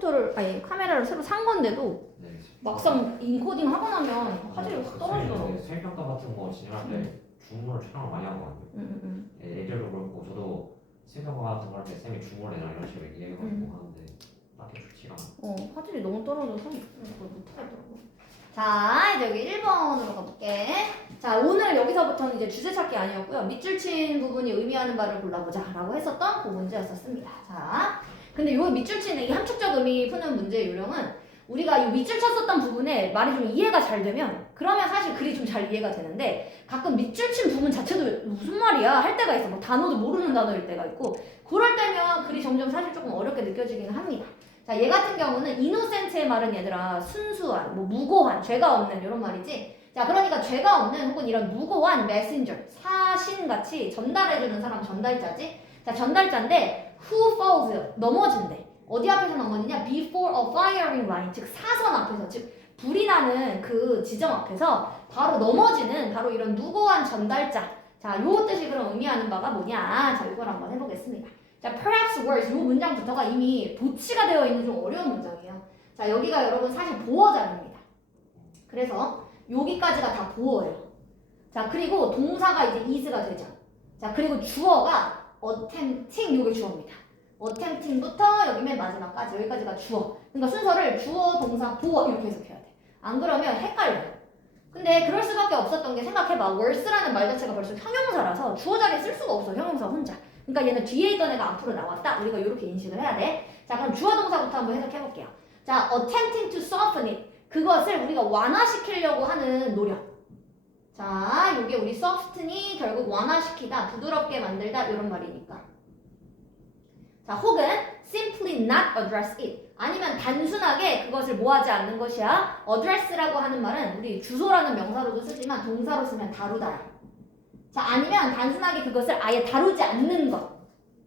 카메라를 새로 산 건데도 네. 막상 인코딩 하고 나면 화질이 확 떨어지더라고. 수행평가 같은 거 진행할 때 중국어를 촬영을 많이 하고 하거든요. 애들도 그렇고 저도 수행평가 같은 거 할 때 쌤이 중국어를 내라 이런 식으로 얘기해가지고 하는데 딱히 좋지가 않아. 화질이 너무 떨어져서 그걸 못하겠더라고. 자, 이제 여기 1번으로 가볼게. 자, 오늘 여기서부터는 이제 주제 찾기 아니었고요. 밑줄 친 부분이 의미하는 바를 골라보자 라고 했었던 그 문제였었습니다. 자, 근데 요 밑줄 치는 이 함축적 의미 푸는 문제의 요령은 우리가 이 밑줄 쳤었던 부분에 말이 좀 이해가 잘 되면 그러면 사실 글이 좀 잘 이해가 되는데 가끔 밑줄 친 부분 자체도 무슨 말이야 할 때가 있어. 뭐 단어도 모르는 단어일 때가 있고 그럴 때면 글이 점점 사실 조금 어렵게 느껴지기는 합니다. 자, 얘 같은 경우는 이노센트의 말은 얘들아 순수한, 뭐 무고한, 죄가 없는 이런 말이지. 자, 그러니까 죄가 없는 혹은 이런 무고한 메신저, 사신같이 전달해주는 사람 전달자지. 자, 전달자인데 who falls, 넘어진대. 어디 앞에서 넘어지냐? Before a firing line, 즉 사선 앞에서, 즉 불이 나는 그 지점 앞에서 바로 넘어지는 바로 이런 무고한 전달자. 자, 요 뜻이 그럼 의미하는 바가 뭐냐? 자, 이걸 한번 해보겠습니다. 자, perhaps worse, 이 문장부터가 이미 도치가 되어 있는 좀 어려운 문장이에요. 자, 여기가 여러분 사실 보어자입니다. 그래서 여기까지가 다 보어예요. 자, 그리고 동사가 이제 is가 되죠. 자, 그리고 주어가 attempting, 요게 주어입니다. attempting부터 여기 맨 마지막까지 여기까지가 주어. 그러니까 순서를 주어, 동사, 보어 이렇게 해석해야 돼. 안 그러면 헷갈려요. 근데 그럴 수밖에 없었던 게 생각해봐. worse라는 말 자체가 벌써 형용사라서 주어 자리에 쓸 수가 없어. 형용사 혼자. 그러니까 얘는 뒤에 있던 애가 앞으로 나왔다. 우리가 이렇게 인식을 해야 돼. 자, 그럼 주어 동사부터 한번 해석해볼게요. 자, attempting to soften it. 그것을 우리가 완화시키려고 하는 노력. 자, 요게 우리 soften이 결국 완화시키다, 부드럽게 만들다 이런 말이니까. 자, 혹은 simply not address it. 아니면 단순하게 그것을 뭐하지 않는 것이야. address라고 하는 말은 우리 주소라는 명사로도 쓰지만 동사로 쓰면 다루다. 자, 아니면 단순하게 그것을 아예 다루지 않는 것.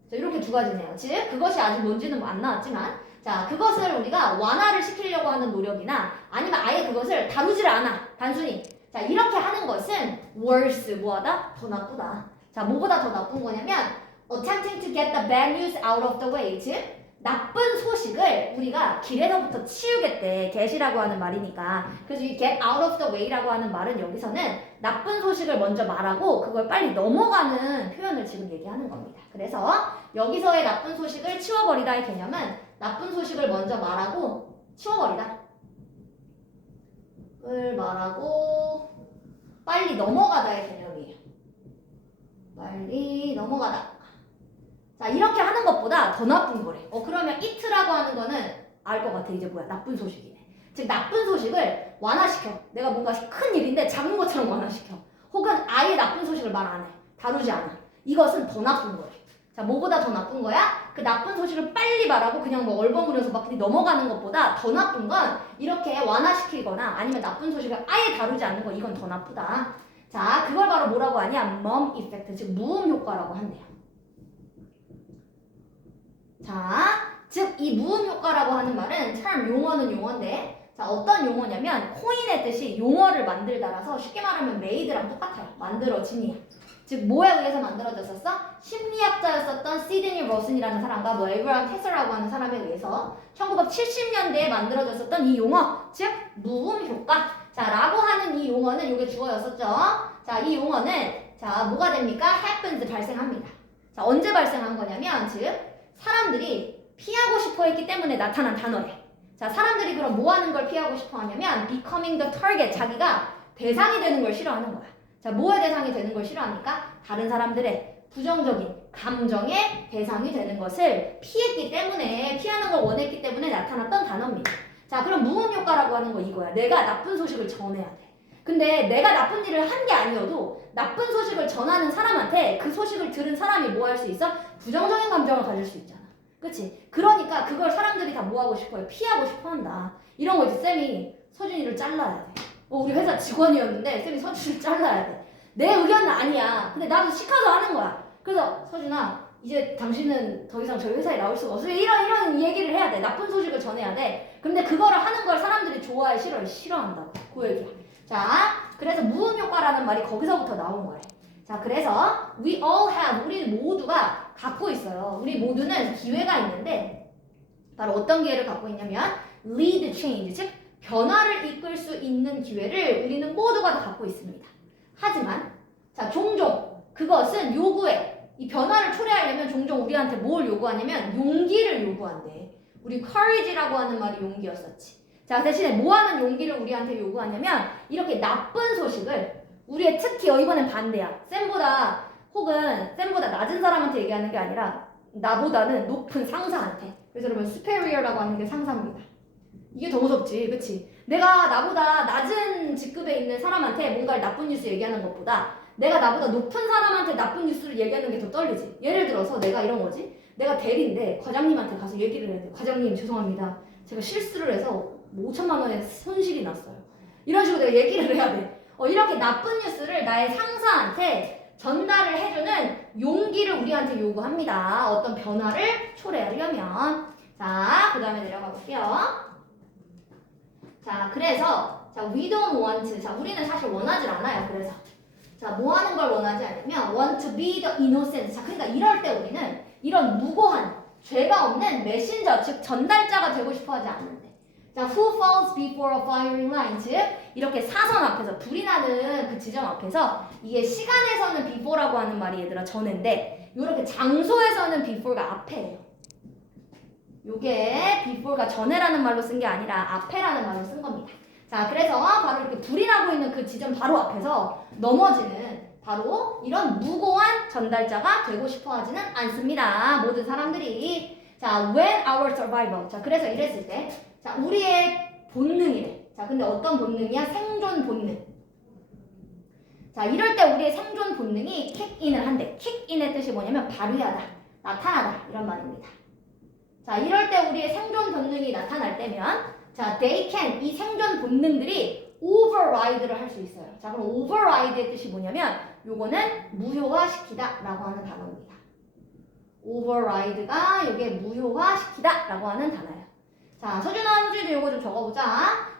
자, 이렇게 두 가지네요. 즉, 그것이 아직 뭔지는 안 나왔지만, 자, 그것을 우리가 완화를 시키려고 하는 노력이나 아니면 아예 그것을 다루지를 않아. 단순히. 자, 이렇게 하는 것은 worse, 뭐하다? 더 나쁘다. 자, 뭐보다 더 나쁜 거냐면 attempting to get the bad news out of the way. 즉, 나쁜 소식을 우리가 길에서부터 치우겠대. get이라고 하는 말이니까. 그래서 이 get out of the way라고 하는 말은 여기서는 나쁜 소식을 먼저 말하고 그걸 빨리 넘어가는 표현을 지금 얘기하는 겁니다. 그래서 여기서의 나쁜 소식을 치워버리다의 개념은 나쁜 소식을 먼저 말하고 치워버리다. 을 말하고 빨리 넘어가다의 개념이에요. 빨리 넘어가다. 자, 이렇게 하는 것보다 더 나쁜 거래. 그러면 it라고 하는 거는 알 것 같아. 이제 뭐야? 나쁜 소식이네. 즉, 나쁜 소식을 완화시켜. 내가 뭔가 큰 일인데 작은 것처럼 완화시켜. 혹은 아예 나쁜 소식을 말 안 해. 다루지 않아. 이것은 더 나쁜 거래. 자, 뭐보다 더 나쁜 거야? 그 나쁜 소식을 빨리 말하고 그냥 뭐 얼버무려서 막 넘어가는 것보다 더 나쁜 건 이렇게 완화시키거나 아니면 나쁜 소식을 아예 다루지 않는 거. 이건 더 나쁘다. 자, 그걸 바로 뭐라고 하냐? mum effect, 즉 무음 효과라고 한대요. 자, 즉 이 무음 효과라고 하는 말은 참 용어는 용어인데 자, 어떤 용어냐면 코인의 뜻이 용어를 만들다라서 쉽게 말하면 made랑 똑같아요. 만들어짐이야. 즉 뭐에 의해서 만들어졌었어? 심리학자였었던 시드니 러슨이라는 사람과 뭐 에브라임 테슬라고 하는 사람에 의해서 1970년대에 만들어졌었던 이 용어, 즉 무음 효과. 자, 라고 하는 이 용어는 이게 주어였었죠. 자, 이 용어는 자, 뭐가 됩니까? happens, 발생합니다. 자, 언제 발생한 거냐면 즉 사람들이 피하고 싶어 했기 때문에 나타난 단어래. 자, 사람들이 그럼 뭐 하는 걸 피하고 싶어 하냐면 becoming the target, 자기가 대상이 되는 걸 싫어하는 거야. 자, 뭐의 대상이 되는 걸 싫어하니까? 다른 사람들의 부정적인 감정의 대상이 되는 것을 피했기 때문에, 피하는 걸 원했기 때문에 나타났던 단어입니다. 자, 그럼 무음 효과라고 하는 거 이거야. 내가 나쁜 소식을 전해야 돼. 근데 내가 나쁜 일을 한 게 아니어도 나쁜 소식을 전하는 사람한테 그 소식을 들은 사람이 뭐 할 수 있어? 부정적인 감정을 가질 수 있잖아. 그치? 그러니까 그걸 사람들이 다 뭐 하고 싶어요? 피하고 싶어 한다. 이런 거 이제 쌤이 서준이를 잘라야 돼. 우리 회사 직원이었는데 쌤이 서준이를 잘라야 돼. 내 의견은 아니야. 근데 나도 시켜서 하는 거야. 그래서 서준아, 이제 당신은 더 이상 저희 회사에 나올 수가 없어. 이런 얘기를 해야 돼. 나쁜 소식을 전해야 돼. 근데 그거를 하는 걸 사람들이 좋아해, 싫어해? 싫어한다고. 그 얘기야. 자, 그래서 무음 효과라는 말이 거기서부터 나온 거래. 자, 그래서 we all have, 우리 모두가 갖고 있어요. 우리 모두는 기회가 있는데 바로 어떤 기회를 갖고 있냐면 lead change, 즉 변화를 이끌 수 있는 기회를 우리는 모두가 다 갖고 있습니다. 하지만 자 종종 그것은 요구해. 이 변화를 초래하려면 종종 우리한테 뭘 요구하냐면 용기를 요구한대. 우리 courage라고 하는 말이 용기였었지. 자 대신에 뭐 하는 용기를 우리한테 요구하냐면 이렇게 나쁜 소식을 우리의 특히 이번엔 반대야. 쌤보다 혹은 쌤보다 낮은 사람한테 얘기하는 게 아니라 나보다는 높은 상사한테. 그래서 여러분 superior라고 하는 게 상사입니다. 이게 더 무섭지, 그치? 내가 나보다 낮은 직급에 있는 사람한테 뭔가를 나쁜 뉴스 얘기하는 것보다 내가 나보다 높은 사람한테 나쁜 뉴스를 얘기하는 게 더 떨리지. 예를 들어서 내가 이런 거지. 내가 대리인데 과장님한테 가서 얘기를 해야 돼. 과장님 죄송합니다. 제가 실수를 해서 뭐 5천만 원의 손실이 났어요. 이런 식으로 내가 얘기를 해야 돼. 이렇게 나쁜 뉴스를 나의 상사한테 전달을 해주는 용기를 우리한테 요구합니다. 어떤 변화를 초래하려면. 자, 그 다음에 내려가 볼게요. 자, 그래서 자, we don't want. 자, 우리는 사실 원하지 않아요. 그래서 자, 뭐 하는 걸 원하지 않으면 want to be the innocent. 자, 그러니까 이럴 때 우리는 이런 무고한 죄가 없는 메신저, 즉 전달자가 되고 싶어 하지 않는데. 자, who falls before a firing line, 즉 이렇게 사선 앞에서 불이 나는 그 지점 앞에서 이게 시간에서는 before라고 하는 말이 얘들아 전인데 이렇게 장소에서는 before가 앞에예요. 요게 before가 전에라는 말로 쓴 게 아니라 앞에라는 말로 쓴 겁니다. 자, 그래서 바로 이렇게 불이 나고 있는 그 지점 바로 앞에서 넘어지는 바로 이런 무고한 전달자가 되고 싶어 하지는 않습니다. 모든 사람들이. 자, when our survival. 자, 그래서 이랬을 때 자, 우리의 본능이래. 자, 근데 어떤 본능이야? 생존 본능. 자, 이럴 때 우리의 생존 본능이 kick-in을 한대. kick-in의 뜻이 뭐냐면 발휘하다, 나타나다 이런 말입니다. 자, 이럴 때 우리의 생존 본능이 나타날 때면 자, they can, 이 생존 본능들이 override를 할 수 있어요. 자, 그럼 override의 뜻이 뭐냐면 요거는 무효화시키다 라고 하는 단어입니다. override가 요게 무효화시키다 라고 하는 단어예요. 자, 서준아, 서준이도 요거 좀 적어보자.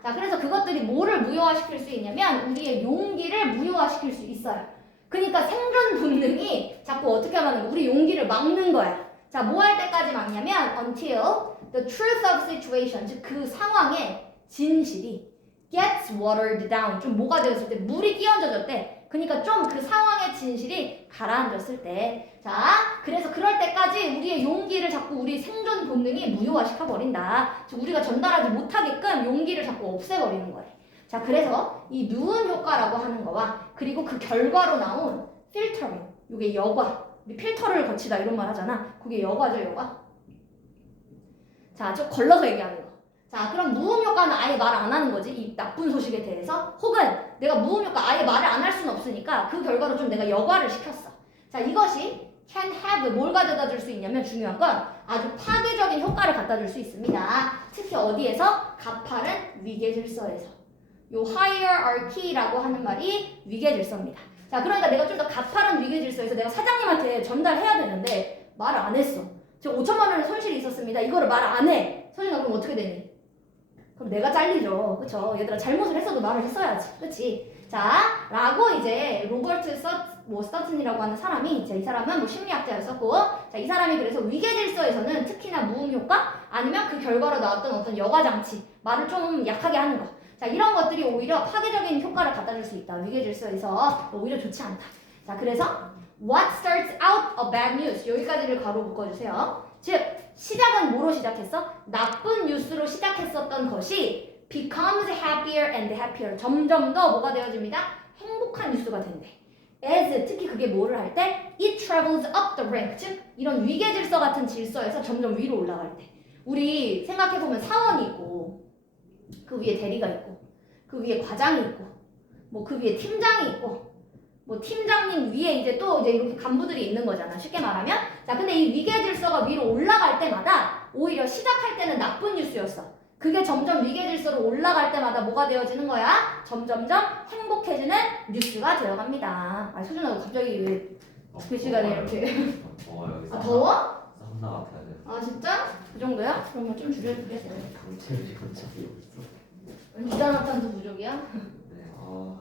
자, 그래서 그것들이 뭐를 무효화시킬 수 있냐면 우리의 용기를 무효화시킬 수 있어요. 그러니까 생존 본능이 자꾸 어떻게 하면 우리 용기를 막는 거야. 자, 뭐 할 때까지 막냐면 until the truth of situation, 즉 그 상황의 진실이 gets watered down, 좀 뭐가 되었을 때 물이 끼얹어졌대. 그러니까 좀 그 상황의 진실이 가라앉았을 때. 자, 그래서 그럴 때까지 우리의 용기를 자꾸 우리 생존 본능이 무효화시켜버린다. 즉 우리가 전달하지 못하게끔 용기를 자꾸 없애버리는 거예요. 자, 그래서 이 누운 효과라고 하는 거와 그리고 그 결과로 나온 필터링, 이게 여과, 우리 필터를 거치다 이런 말 하잖아. 그게 여과죠, 여과. 자, 저 걸러서 얘기하는 거. 자, 그럼 무음 효과는 아예 말 안 하는 거지. 이 나쁜 소식에 대해서. 혹은 내가 무음 효과 아예 말을 안 할 수는 없으니까 그 결과로 좀 내가 여과를 시켰어. 자, 이것이 can have 뭘 가져다 줄 수 있냐면 중요한 건 아주 파괴적인 효과를 갖다 줄 수 있습니다. 특히 어디에서? 가파른 위계 질서에서. 요 hierarchy라고 하는 말이 위계 질서입니다. 자, 그러니까 내가 좀 더 가파른 위계 질서에서 내가 사장님한테 전달해야 되는데 말을 안 했어. 저 5천만 원의 손실이 있었습니다. 이거를 말 안 해. 서준아, 그럼 어떻게 되니? 그럼 내가 잘리죠. 그쵸? 얘들아, 잘못을 했어도 말을 했어야지. 그치? 자, 라고 이제 로버트 스터튼이라고 하는 사람이, 이제 이 사람은 뭐 심리학자였었고, 자, 이 사람이 그래서 위계 질서에서는 특히나 무음 효과 아니면 그 결과로 나왔던 어떤 여과 장치, 말을 좀 약하게 하는 거. 자, 이런 것들이 오히려 파괴적인 효과를 갖다 줄 수 있다. 위계 질서에서 오히려 좋지 않다. 자, 그래서 what starts out a bad news, 여기까지를 가로 묶어주세요. 즉, 시작은 뭐로 시작했어? 나쁜 뉴스로 시작했었던 것이 becomes happier and happier. 점점 더 뭐가 되어집니다? 행복한 뉴스가 된대. as, 특히 그게 뭐를 할 때? it travels up the rank. 즉, 이런 위계 질서 같은 질서에서 점점 위로 올라갈 때. 우리 생각해보면 사원이 있고, 그 위에 대리가 있고, 그 위에 과장이 있고, 뭐 그 위에 팀장이 있고, 뭐 팀장님 위에 이제 또 이제 이렇게 간부들이 있는 거잖아. 쉽게 말하면. 자, 근데 이 위계 질서가 위로 올라갈 때마다 오히려 시작할 때는 나쁜 뉴스였어. 그게 점점 위계 질서로 올라갈 때마다 뭐가 되어지는 거야? 점점점 행복해지는 뉴스가 되어갑니다. 아, 소준아, 너 갑자기 왜 글씨가 이렇게. 더워요. 아, 더워? 사우나 같아야 돼. 아, 진짜? 그 정도야? 그러면 좀 줄여주겠어요. 경찰이 갑자기 없어. 이산화탄소 부족이야? 네. 아.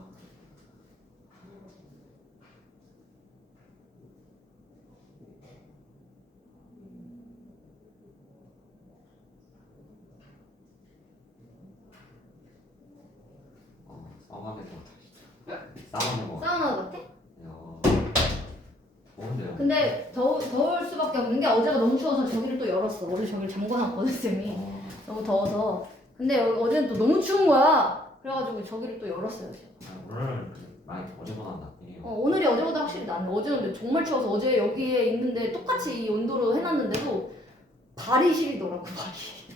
사우나에서 사우나 거. 사우나 같아? 더운데요? 근데 더울 수밖에 없는 게 어제가 너무 추워서 저기를 또 열었어. 어제 저기를 잠궈놨거든 쌤이. 너무 더워서. 근데 어제는 또 너무 추운 거야. 그래가지고 저기를 또 열었어요 제가. 오늘 많이 어제보다 낫긴 해요. 오늘이 어제보다 확실히 낫네. 어제는 근데 정말 추워서 어제 여기에 있는데 똑같이 이 온도로 해놨는데도 발이 시리더라고 발이.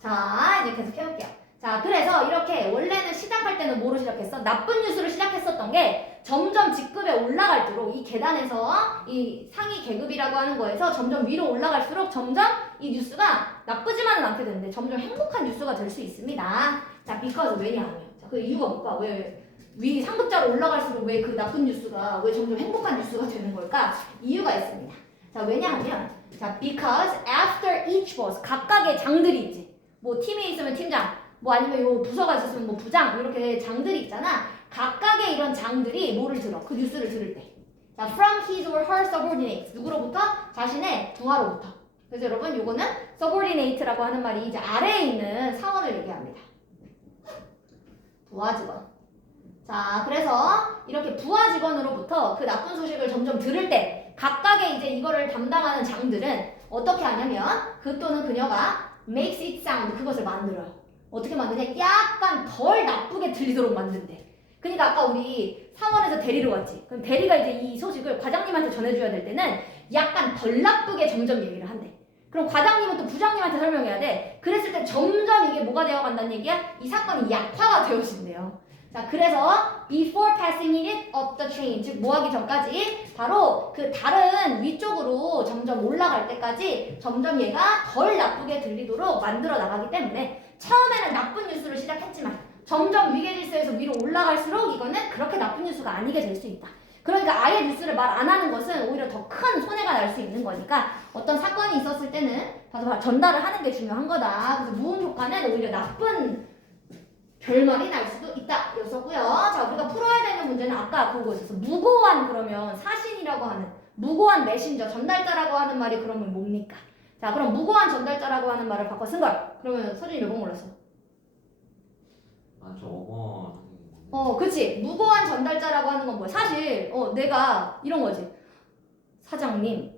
자 이제 계속 해볼게요. 자 그래서 이렇게 원래는 시작할 때는 뭐로 시작했어? 나쁜 뉴스로 시작했었던 게 점점 직급에 올라갈수록 이 계단에서 이 상위 계급이라고 하는 거에서 점점 위로 올라갈수록 점점 이 뉴스가 나쁘지만은 않게 되는데 점점 행복한 뉴스가 될 수 있습니다. 자 because 왜냐하면 자, 그 이유가 뭘까? 왜 위 상급자로 올라갈수록 왜 그 나쁜 뉴스가 왜 점점 행복한 뉴스가 되는 걸까? 이유가 있습니다. 자 왜냐하면 자 because after each boss 각각의 장들이 있지. 뭐 팀에 있으면 팀장, 뭐 아니면 요 부서가 있으면 뭐 부장 이렇게 장들이 있잖아. 각각의 이런 장들이 뭐를 들어? 그 뉴스를 들을 때. 자, from his or her subordinates 누구로부터? 자신의 부하로부터. 그래서 여러분 요거는 subordinate라고 하는 말이 이제 아래에 있는 사원을 얘기합니다. 부하 직원. 자, 그래서 이렇게 부하 직원으로부터 그 나쁜 소식을 점점 들을 때 각각의 이제 이거를 담당하는 장들은 어떻게 하냐면 그 또는 그녀가 makes it sound 그것을 만들어요. 어떻게 만드냐? 약간 덜 나쁘게 들리도록 만든대. 그러니까 아까 우리 상원에서 대리로 왔지. 그럼 대리가 이제 이 소식을 과장님한테 전해줘야 될 때는 약간 덜 나쁘게 점점 얘기를 한대. 그럼 과장님은 또 부장님한테 설명해야 돼. 그랬을 때 점점 이게 뭐가 되어 간다는 얘기야? 이 사건이 약화가 되어진대요. 자, 그래서 before passing it up the chain, 즉 뭐하기 전까지 바로 그 다른 위쪽으로 점점 올라갈 때까지 점점 얘가 덜 나쁘게 들리도록 만들어 나가기 때문에 처음에는 나쁜 뉴스로 시작했지만 점점 위계 질서에서 위로 올라갈수록 이거는 그렇게 나쁜 뉴스가 아니게 될 수 있다. 그러니까 아예 뉴스를 말 안 하는 것은 오히려 더 큰 손해가 날 수 있는 거니까 어떤 사건이 있었을 때는 바로 전달을 하는 게 중요한 거다. 그래서 무음 효과는 오히려 나쁜 결말이 날 수도 있다. 였었고요. 자, 우리가 풀어야 되는 문제는 아까 그거 있었어. 무고한 그러면 사신이라고 하는 무고한 메신저 전달자라고 하는 말이 그러면 뭡니까? 자, 그럼 무고한 전달자라고 하는 말을 바꿔 쓴 걸. 그러면 서준이 몇 번 골랐어? 저 5번. 그치. 무고한 전달자라고 하는 건 뭐야? 사실 내가 이런 거지. 사장님,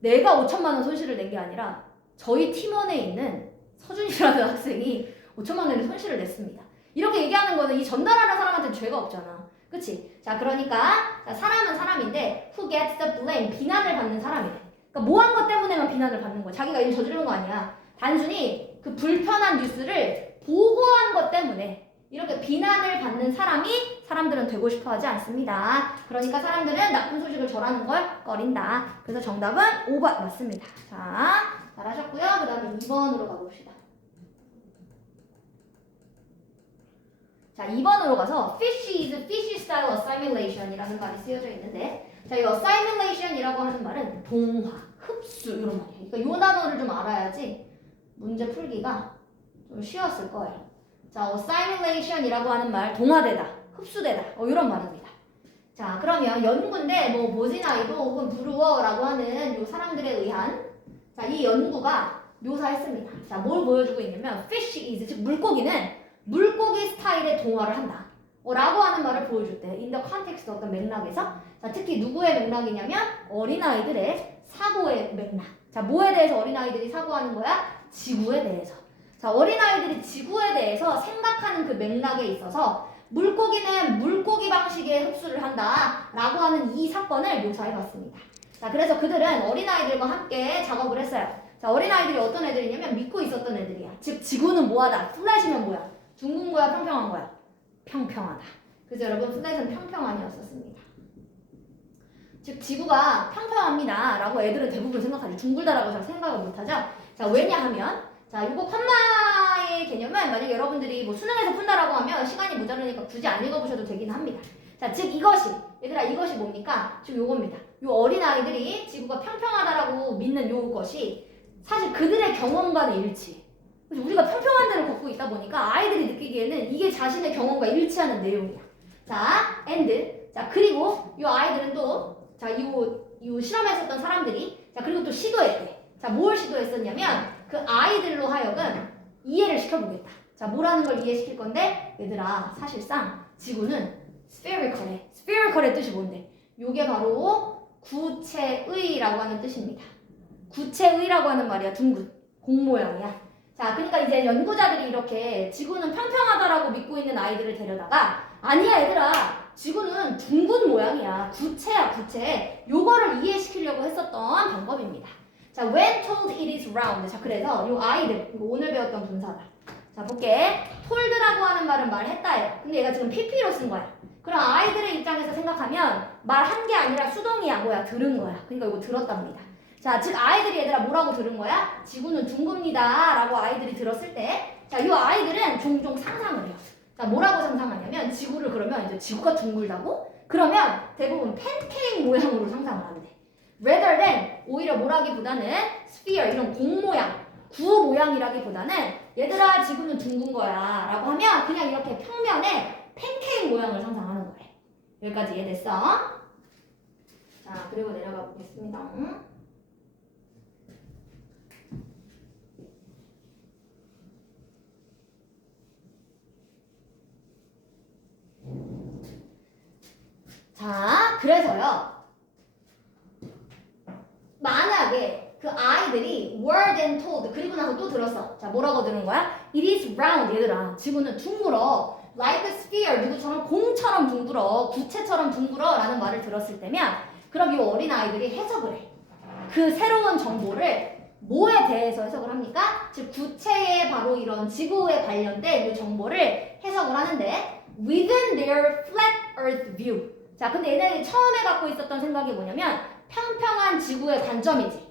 내가 5천만 원 손실을 낸 게 아니라 저희 팀원에 있는 서준이라는 학생이 5천만 원의 손실을 냈습니다. 이렇게 얘기하는 거는 이 전달하는 사람한테는 죄가 없잖아. 그치? 자, 그러니까 사람은 사람인데 who gets the blame, 비난을 받는 사람이래. 그러니까 뭐 한 것 때문에만 비난을 받는 거야. 자기가 일 저지른 거 아니야. 단순히 그 불편한 뉴스를 보고한 것 때문에 이렇게 비난을 받는 사람이 사람들은 되고 싶어 하지 않습니다. 그러니까 사람들은 나쁜 소식을 전하는 걸 꺼린다. 그래서 정답은 5번 맞습니다. 자, 잘하셨고요. 그 다음에 2번으로 가봅시다. 자, 2번으로 가서 fish is fish style assimilation 이라는 말이 쓰여져 있는데 자, 이 assimilation이라고 하는 말은 동화, 흡수 이런 말이에요. 그러니까 이 단어를 좀 알아야지 문제 풀기가 좀 쉬웠을 거예요. 자, assimilation이라고 하는 말 동화되다, 흡수되다 이런 말입니다. 자, 그러면 연구인데 뭐 모지나이도 혹은 브루어라고 하는 요 사람들에 의한 자, 이 연구가 묘사했습니다. 자, 뭘 보여주고 있냐면 fish is 즉 물고기는 물고기 스타일의 동화를 한다. 라고 하는 말을 보여줄 때 in the context 어떤 맥락에서 자, 특히 누구의 맥락이냐면 어린아이들의 사고의 맥락. 자, 뭐에 대해서 어린아이들이 사고하는 거야? 지구에 대해서. 자, 어린아이들이 지구에 대해서 생각하는 그 맥락에 있어서 물고기는 물고기 방식의 흡수를 한다 라고 하는 이 사건을 묘사해봤습니다. 자, 그래서 그들은 어린아이들과 함께 작업을 했어요. 자, 어린아이들이 어떤 애들이냐면 믿고 있었던 애들이야. 즉 지구는 뭐하다. 플랫이면 뭐야? 둥근 거야? 평평한 거야? 평평하다. 그래서 여러분 플랫은 평평한이었었습니다. 즉 지구가 평평합니다 라고 애들은 대부분 생각하죠. 둥글다라고 잘 생각을 못하죠. 자, 왜냐하면 자, 이거 컴마의 개념은 만약 여러분들이 뭐 수능에서 푼다라고 하면 시간이 모자르니까 굳이 안 읽어보셔도 되긴 합니다. 자, 즉 이것이 얘들아 이것이 뭡니까? 지금 요겁니다. 요 어린아이들이 지구가 평평하다라고 믿는 요것이 사실 그들의 경험과는 일치. 우리가 평평한 데를 걷고 있다 보니까 아이들이 느끼기에는 이게 자신의 경험과 일치하는 내용이야. 자, and 자, 그리고 요 아이들은 또 자, 요 실험했었던 사람들이 자, 그리고 또 시도했대. 자, 뭘 시도했었냐면 그 아이들로 하여금 이해를 시켜보겠다. 자, 뭐라는 걸 이해시킬 건데 얘들아 사실상 지구는 spherical해. spherical의 뜻이 뭔데? 요게 바로 구체의라고 하는 뜻입니다. 구체의라고 하는 말이야. 둥근 공 모양이야. 자, 그러니까 이제 연구자들이 이렇게 지구는 평평하다라고 믿고 있는 아이들을 데려다가 아니야 얘들아 지구는 둥근 모양이야. 구체야 구체. 요거를 이해시키려고 했었던 방법입니다. 자, when told it is round. 자, 그래서 요 아이들 이거 오늘 배웠던 분사다. 자, 볼게. told라고 하는 말은 말했다예요. 근데 얘가 지금 pp로 쓴 거야. 그럼 아이들의 입장에서 생각하면 말한 게 아니라 수동이야. 뭐야? 들은 거야. 그러니까 이거 들었답니다. 자, 즉 아이들이 얘들아 뭐라고 들은 거야? 지구는 둥굽니다 라고 아이들이 들었을 때 자, 이 아이들은 종종 상상을 해요. 자, 뭐라고 상상하냐면 지구를 그러면 이제 지구가 둥글다고? 그러면 대부분 팬케이크 모양으로 상상을 한대. rather than 오히려 뭐라기보다는 sphere 이런 공 모양, 구호 모양이라기보다는 얘들아 지구는 둥근 거야 라고 하면 그냥 이렇게 평면에 팬케이크 모양을 상상하는 거래. 여기까지 이해됐어? 자, 그리고 내려가 보겠습니다. 자, 그래서요. 만약에 그 아이들이 were then told 그리고 나서 또 들었어. 자, 뭐라고 들은 거야? It is round. 얘들아, 지구는 둥글어. Like a sphere. 누구처럼? 공처럼 둥글어. 구체처럼 둥글어. 라는 말을 들었을 때면 그럼 이 어린 아이들이 해석을 해. 그 새로운 정보를 뭐에 대해서 해석을 합니까? 즉 구체의 바로 이런 지구에 관련된 이 정보를 해석을 하는데 within their flat earth view. 자, 근데 얘네들이 처음에 갖고 있었던 생각이 뭐냐면 평평한 지구의 관점이지.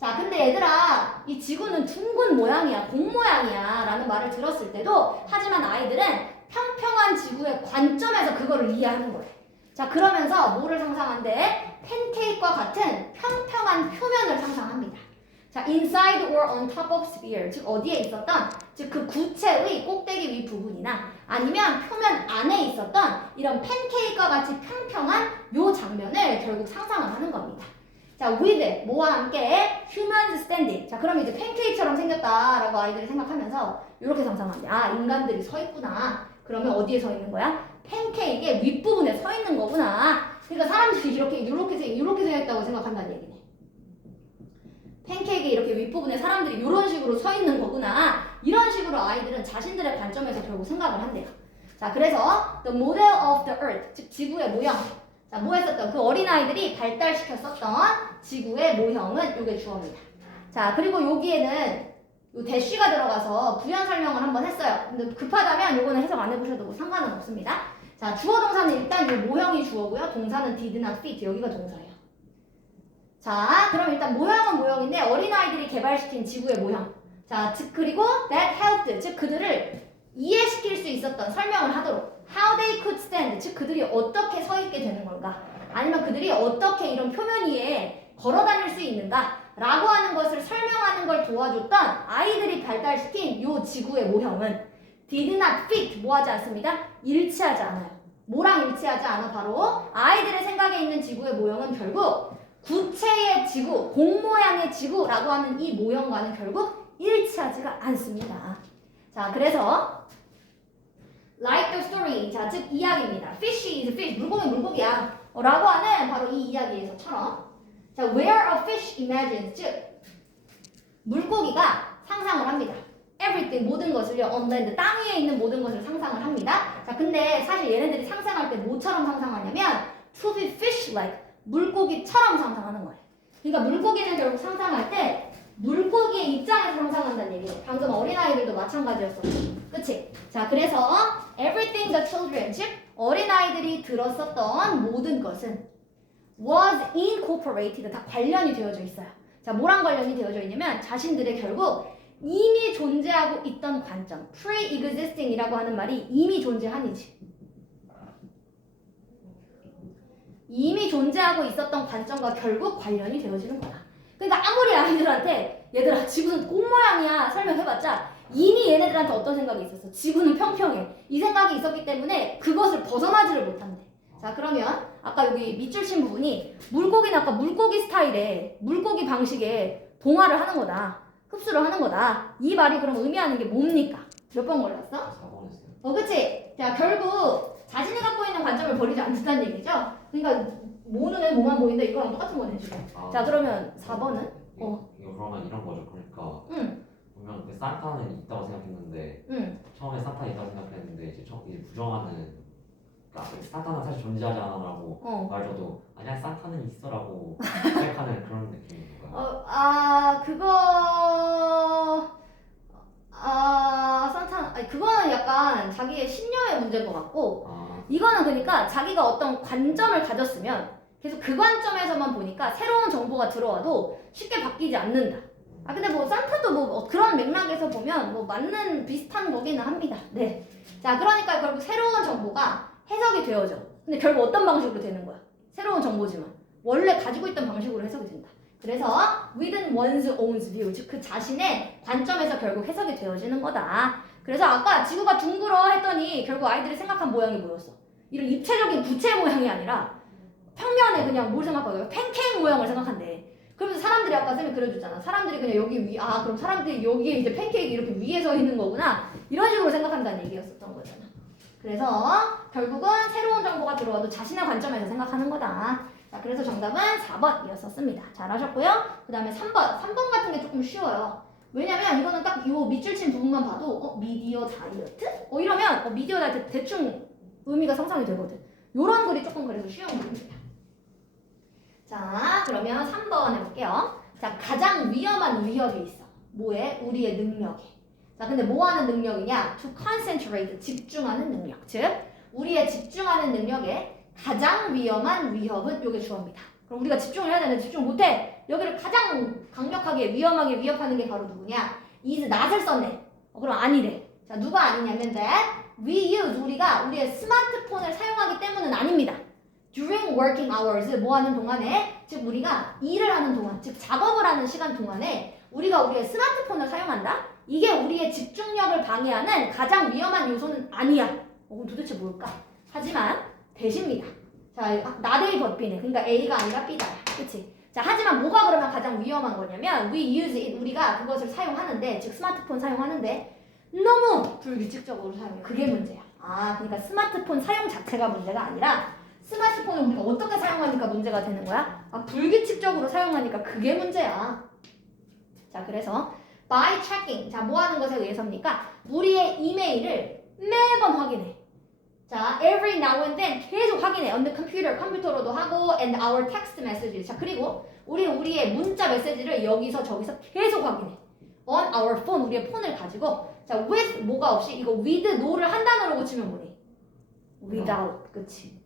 자, 근데 얘들아 이 지구는 둥근 모양이야, 공 모양이야 라는 말을 들었을 때도 하지만 아이들은 평평한 지구의 관점에서 그거를 이해하는 거예요. 자, 그러면서 뭐를 상상한대? 팬케이크와 같은 평평한 표면을 상상합니다. 자, inside or on top of sphere, 즉 어디에 있었던, 즉 그 구체의 꼭대기 위 부분이나 아니면 표면 안에 있었던 이런 팬케이크와 같이 평평한 요 장면을 결국 상상을 하는 겁니다. 자, with, 뭐와 함께 humans standing. 자, 그럼 이제 팬케이크처럼 생겼다라고 아이들이 생각하면서 이렇게 상상한대. 아, 인간들이 서 있구나. 그러면 어디에 서 있는 거야? 팬케이크의 윗부분에 서 있는 거구나. 그러니까 사람들이 이렇게 생겼다고 생각한다는 얘기네. 팬케이크의 이렇게 윗부분에 사람들이 이런 식으로 서 있는 거구나. 이런 식으로 아이들은 자신들의 관점에서 결국 생각을 한대요. 자, 그래서 the model of the earth, 즉 지구의 모형. 자, 뭐 했었던 그 어린아이들이 발달시켰었던 지구의 모형은 이게 주어입니다. 자, 그리고 여기에는 요 대쉬가 들어가서 부연 설명을 한번 했어요. 근데 급하다면 요거는 해석 안 해보셔도 뭐 상관은 없습니다. 자, 주어 동사는 일단 이 모형이 주어고요. 동사는 did나 fit, 여기가 동사예요. 자, 그럼 일단 모형은 모형인데 어린아이들이 개발시킨 지구의 모형. 자, 즉 그리고 that helped, 즉 그들을 이해시킬 수 있었던 설명을 하도록 how they could stand, 즉 그들이 어떻게 서 있게 되는 건가 아니면 그들이 어떻게 이런 표면 위에 걸어 다닐 수 있는가 라고 하는 것을 설명하는 걸 도와줬던 아이들이 발달시킨 요 지구의 모형은 did not fit, 뭐 하지 않습니다. 일치하지 않아요. 뭐랑 일치하지 않아? 바로 아이들의 생각에 있는 지구의 모형은 결국 구체의 지구, 공 모양의 지구라고 하는 이 모형과는 결국 일치하지가 않습니다. 자, 그래서 like the story, 자, 즉 이야기입니다. Fish is fish, 물고기 물고기야 라고 하는 바로 이 이야기에서처럼 자, where a fish imagines, 즉 물고기가 상상을 합니다. everything, 모든 것을요. on land, 땅 위에 있는 모든 것을 상상을 합니다. 자, 근데 사실 얘네들이 상상할 때 뭐처럼 상상하냐면 to be fish-like, 물고기처럼 상상하는 거예요. 그러니까 물고기는 결국 상상할 때 물고기의 입장에서 상상한다는 얘기예요. 방금 어린아이들도 마찬가지였었고. 그치? 자, 그래서 everything the children, 즉 어린아이들이 들었었던 모든 것은 was incorporated, 다 관련이 되어져 있어요. 자, 뭐랑 관련이 되어져 있냐면 자신들의 결국 이미 존재하고 있던 관점, pre-existing이라고 하는 말이 이미 존재한이지. 이미 존재하고 있었던 관점과 결국 관련이 되어지는 거야. 그러니까 아무리 아이들한테 얘들아 지구는 꽃 모양이야 설명해봤자 이미 얘네들한테 어떤 생각이 있었어. 지구는 평평해. 이 생각이 있었기 때문에 그것을 벗어나지를 못한대. 자, 그러면 아까 여기 밑줄 친 부분이 물고기는 아까 물고기 스타일의 물고기 방식의 동화를 하는 거다. 흡수를 하는 거다. 이 말이 그럼 의미하는 게 뭡니까? 몇 번 골랐어? 4번 했어요. 그치? 자, 결국 자신이 갖고 있는 관점을 버리지 않는다는 얘기죠? 그러니까 모는 애 뭐만 보이는데 이거랑 똑같은 거네 지금. 자, 그러면 4번은? 이거 그러면 이런 거죠. 그러니까 보면 그 산타는 있다고 생각했는데 처음에 산타 있다고 생각했는데 이제 부정하는 그러니까 산타는 사실 존재하지 않아라고 말해줘도 아니야 산타는 있어라고 생각하는 그런 느낌인 거예요. 산타, 아니, 그거는 약간 자기의 신념의 문제인 것 같고, 이거는 그러니까 자기가 어떤 관점을 가졌으면 계속 그 관점에서만 보니까 새로운 정보가 들어와도 쉽게 바뀌지 않는다. 근데 뭐 산타도 뭐 그런 맥락에서 보면 뭐 맞는 비슷한 거기는 합니다. 네. 자, 그러니까 결국 새로운 정보가 해석이 되어져. 근데 결국 어떤 방식으로 되는 거야? 새로운 정보지만 원래 가지고 있던 방식으로 해석이 된다. 그래서 within one's own view, 즉 그 자신의 관점에서 결국 해석이 되어지는 거다. 그래서 아까 지구가 둥글어 했더니 결국 아이들이 생각한 모양이 뭐였어? 이런 입체적인 부채 모양이 아니라 평면에 그냥 뭘 생각하고요? 팬케이크 모양을 생각한대. 그러면서 사람들이 아까 쌤이 그려줬잖아. 사람들이 그냥 여기 위, 그럼 사람들이 여기에 이제 팬케이크 이렇게 위에 서 있는 거구나. 이런 식으로 생각한다는 얘기였었던 거잖아. 그래서 결국은 새로운 정보가 들어와도 자신의 관점에서 생각하는 거다. 자, 그래서 정답은 4번이었었습니다. 잘하셨고요. 그 다음에 3번. 3번 같은 게 조금 쉬워요. 왜냐면 이거는 딱 이 밑줄 친 부분만 봐도 미디어 다이어트? 이러면 미디어 다이어트 대충 의미가 상상이 되거든. 요런 글이 조금 그래서 쉬운 글입니다. 자, 그러면 3번 해볼게요. 자, 가장 위험한 위협이 있어. 뭐에? 우리의 능력에. 자, 근데 뭐 하는 능력이냐? To concentrate, 집중하는 능력. 즉, 우리의 집중하는 능력에 가장 위험한 위협은 요게 주어입니다. 그럼 우리가 집중을 해야 되는데 집중 못해. 여기를 가장 강력하게 위험하게 위협하는 게 바로 누구냐? is not을 썼네. 그럼 아니래. 자, 누가 아니냐면 that we use, 우리가 우리의 스마트폰을 사용하기 때문은 아닙니다. during working hours, 뭐 하는 동안에, 즉 우리가 일을 하는 동안, 즉 작업을 하는 시간 동안에 우리가 우리의 스마트폰을 사용한다? 이게 우리의 집중력을 방해하는 가장 위험한 요소는 아니야. 그럼 도대체 뭘까? 하지만 대십니다. 자, 나데이 법비네. 그러니까 A가 아니라 B다. 그치? 자, 하지만 뭐가 그러면 가장 위험한 거냐면 we use it, 우리가 그것을 사용하는데, 즉 스마트폰 사용하는데 너무 불규칙적으로 사용해. 그게 문제야. 그러니까 스마트폰 사용 자체가 문제가 아니라 스마트폰을 우리가 어떻게 사용하니까 문제가 되는 거야? 불규칙적으로 사용하니까 그게 문제야. 자, 그래서 by checking, 자, 뭐 하는 것에 의해서입니까? 우리의 이메일을 매번 확인해. 자, every now and then 계속 확인해. on the computer, 컴퓨터로도 하고 and our text messages. 자, 그리고 우리의 문자 메시지를 여기서 저기서 계속 확인해. on our phone, 우리의 폰을 가지고. 자, with 뭐가 없이, 이거 with no를 한 단어로 고치면 뭐니? without, 그치?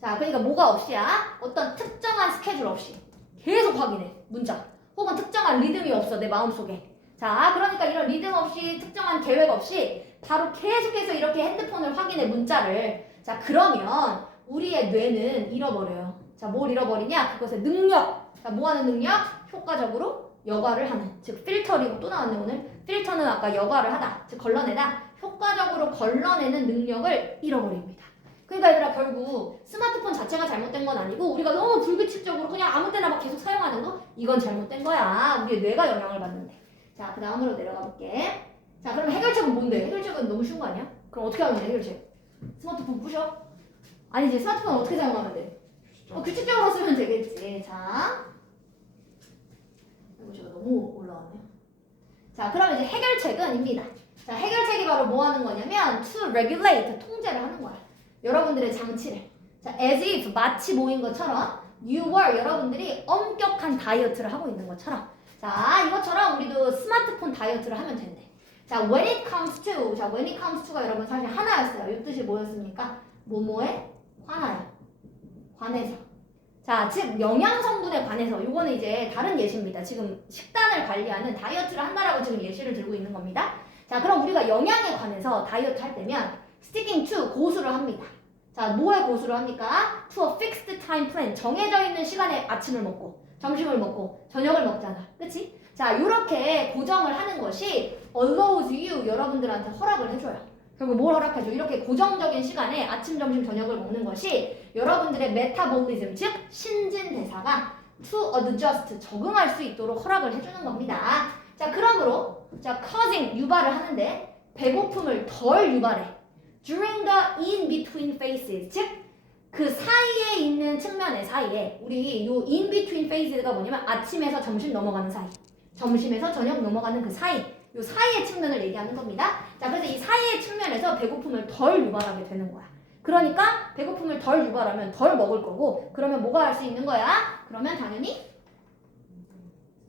자, 그러니까 뭐가 없이야? 어떤 특정한 스케줄 없이 계속 확인해. 문자. 혹은 특정한 리듬이 없어, 내 마음속에. 자, 그러니까 이런 리듬 없이, 특정한 계획 없이 바로 계속해서 이렇게 핸드폰을 확인해, 문자를. 자, 그러면 우리의 뇌는 잃어버려요. 자, 뭘 잃어버리냐? 그것의 능력. 자, 뭐 하는 능력? 효과적으로 여과를 하는. 즉, 필터링 또 나왔네, 오늘. 필터는 아까 여과를 하다. 즉, 걸러내다. 효과적으로 걸러내는 능력을 잃어버립니다. 그러니까 얘들아, 결국 스마트폰 자체가 잘못된 건 아니고 우리가 너무 불규칙적으로 그냥 아무 때나 막 계속 사용하는 거? 이건 잘못된 거야. 우리의 뇌가 영향을 받는데. 자, 그 다음으로 내려가 볼게. 자, 그럼 해결책은 뭔데? 해결책은 너무 쉬운 거 아니야? 그럼 어떻게 하면 돼, 해결책? 스마트폰 부셔? 아니지, 스마트폰 어떻게 사용하면 돼? 규칙적으로 쓰면 되겠지. 자, 이거 제가 너무 올라왔네요. 자, 그럼 이제 해결책은입니다. 자, 해결책이 바로 뭐 하는 거냐면 to regulate, 통제를 하는 거야. 여러분들의 장치를. 자, as if, 마치 모인 것처럼 you were, 여러분들이 엄격한 다이어트를 하고 있는 것처럼. 자, 이것처럼 우리도 스마트폰 다이어트를 하면 된대. 자, when it comes to, 자, when it comes to가 여러분 사실 하나였어요. 이 뜻이 뭐였습니까? 뭐뭐에 관하여, 관해서. 자, 즉 영양성분에 관해서. 요거는 이제 다른 예시입니다. 지금 식단을 관리하는 다이어트를 한다라고 지금 예시를 들고 있는 겁니다. 자, 그럼 우리가 영양에 관해서 다이어트 할 때면 sticking to, 고수를 합니다. 자, 뭐에 고수를 합니까? to a fixed time plan, 정해져 있는 시간에 아침을 먹고 점심을 먹고 저녁을 먹잖아. 그치? 자, 요렇게 고정을 하는 것이 allows you, 여러분들한테 허락을 해줘요. 결국 뭘 허락해줘? 이렇게 고정적인 시간에 아침, 점심, 저녁을 먹는 것이 여러분들의 메타볼리즘, 즉 신진대사가 to adjust, 적응할 수 있도록 허락을 해주는 겁니다. 자, 그러므로 자, causing 유발을 하는데 배고픔을 덜 유발해. during the in-between phases, 즉 그 사이에 있는 측면의 사이에 우리 요 in-between phases가 뭐냐면 아침에서 점심 넘어가는 사이, 점심에서 저녁 넘어가는 그 사이, 요 사이의 측면을 얘기하는 겁니다. 자, 그래서 이 사이의 측면에서 배고픔을 덜 유발하게 되는 거야. 그러니까 배고픔을 덜 유발하면 덜 먹을 거고, 그러면 뭐가 할 수 있는 거야? 그러면 당연히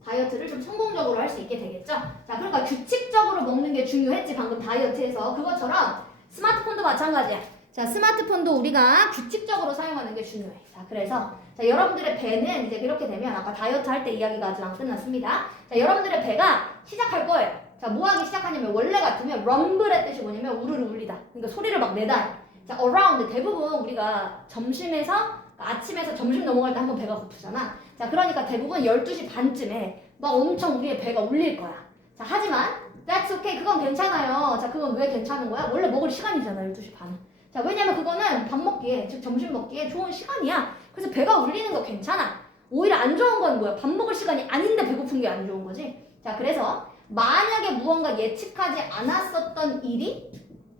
다이어트를 좀 성공적으로 할 수 있게 되겠죠. 자, 그러니까 규칙적으로 먹는 게 중요했지, 방금 다이어트에서. 그것처럼 스마트폰도 마찬가지야. 자, 스마트폰도 우리가 규칙적으로 사용하는 게 중요해. 자, 그래서 자, 여러분들의 배는 이제 이렇게 되면 아까 다이어트 할 때 이야기가 아직 안 끝났습니다. 자, 여러분들의 배가 시작할 거예요. 자, 뭐 하기 시작하냐면 원래 같으면 rumble 뜻이 뭐냐면 우르르 울리다. 그러니까 소리를 막 내다. 자, around 대부분 우리가 점심에서 아침에서 점심 넘어갈 때 한번 배가 고프잖아. 자, 그러니까 대부분 12시 반쯤에 막 엄청 우리의 배가 울릴 거야. 자, 하지만 that's okay. 그건 괜찮아요. 자, 그건 왜 괜찮은 거야? 원래 먹을 시간이잖아, 12시 반. 자, 왜냐면 그거는 밥 먹기에, 즉 점심 먹기에 좋은 시간이야. 그래서 배가 울리는 거 괜찮아. 오히려 안 좋은 건 뭐야? 밥 먹을 시간이 아닌데 배고픈 게 안 좋은 거지. 자, 그래서 만약에 무언가 예측하지 않았었던 일이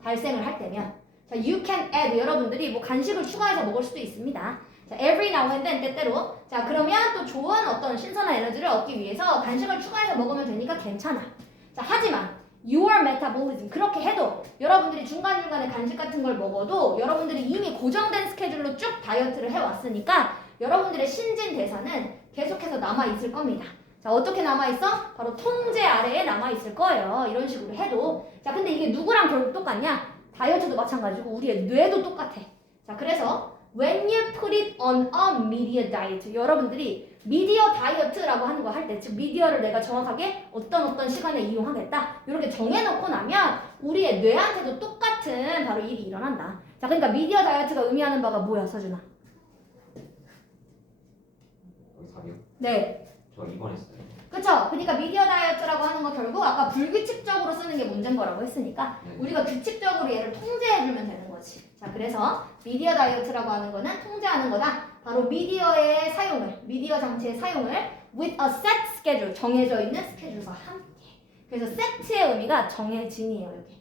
발생을 할 때면 자, you can add, 여러분들이 뭐 간식을 추가해서 먹을 수도 있습니다. 자, every now and then, 때때로. 자, 그러면 또 좋은 어떤 신선한 에너지를 얻기 위해서 간식을 추가해서 먹으면 되니까 괜찮아. 자, 하지만 your metabolism, 그렇게 해도 여러분들이 중간중간에 간식 같은 걸 먹어도 여러분들이 이미 고정된 스케줄로 쭉 다이어트를 해왔으니까 여러분들의 신진대사는 계속해서 남아있을 겁니다. 자, 어떻게 남아있어? 바로 통제 아래에 남아있을 거예요. 이런 식으로 해도. 자, 근데 이게 누구랑 결국 똑같냐? 다이어트도 마찬가지고 우리의 뇌도 똑같아. 자, 그래서 when you put it on a media diet, 여러분들이 미디어 다이어트라고 하는 거 할 때, 즉 미디어를 내가 정확하게 어떤 시간에 이용하겠다 이렇게 정해놓고 나면 우리의 뇌한테도 똑같은 바로 일이 일어난다. 자, 그러니까 미디어 다이어트가 의미하는 바가 뭐야, 서준아? 여기 4개요? 네. 저 2번 했어요. 그쵸? 그러니까 미디어 다이어트라고 하는 거 결국 아까 불규칙적으로 쓰는 게 문제인 거라고 했으니까 네. 우리가 규칙적으로 얘를 통제해주면 되는 거지. 자, 그래서 미디어 다이어트라고 하는 거는 통제하는 거다. 바로 미디어의 사용을, 미디어 장치의 사용을 with a set schedule, 정해져 있는 스케줄과 함께. 그래서 set의 의미가 정해진이에요, 여기.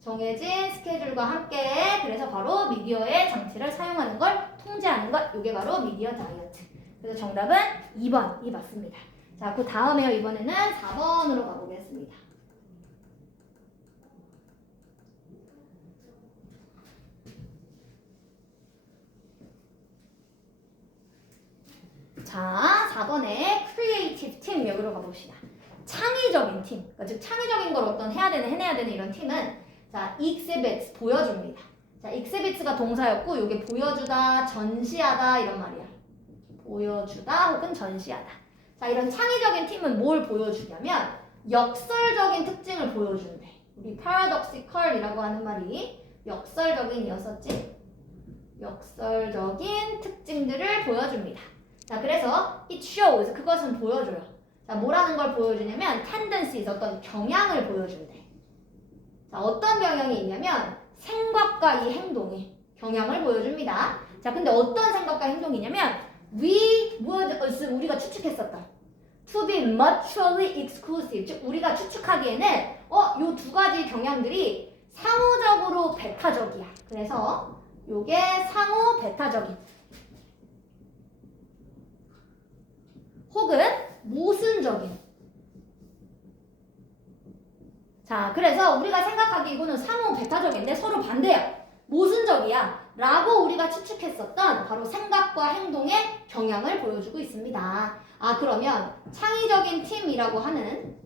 정해진 스케줄과 함께. 그래서 바로 미디어의 장치를 사용하는 걸 통제하는 것, 이게 바로 미디어 다이어트. 그래서 정답은 2번이 맞습니다. 자, 그 다음에요. 이번에는 4번으로 가보겠습니다. 자, 4번에 creative team 여기로 가봅시다. 창의적인 팀, 그러니까 즉 창의적인 걸 어떤 해야 되는, 해내야 되는 이런 팀은 자, exhibits, 보여줍니다. 자, exhibits가 동사였고 이게 보여주다, 전시하다 이런 말이야. 보여주다 혹은 전시하다. 자, 이런 창의적인 팀은 뭘 보여주냐면 역설적인 특징을 보여준대. 우리 paradoxical이라고 하는 말이 역설적인이었었지. 역설적인 특징들을 보여줍니다. 자, 그래서 it shows, 그것은 보여줘요. 자, 뭐라는 걸 보여주냐면 tendencies, 어떤 경향을 보여준대. 자, 어떤 경향이 있냐면 생각과 이 행동의 경향을 보여줍니다. 자, 근데 어떤 생각과 행동이냐면 we would assume, 우리가 추측했었다. to be mutually exclusive, 즉 우리가 추측하기에는 요 두 가지 경향들이 상호적으로 배타적이야. 그래서 요게 상호 배타적인 혹은 모순적인. 자, 그래서 우리가 생각하기 이거는 상호 배타적인데 서로 반대야. 모순적이야. 라고 우리가 추측했었던 바로 생각과 행동의 경향을 보여주고 있습니다. 아, 그러면 창의적인 팀이라고 하는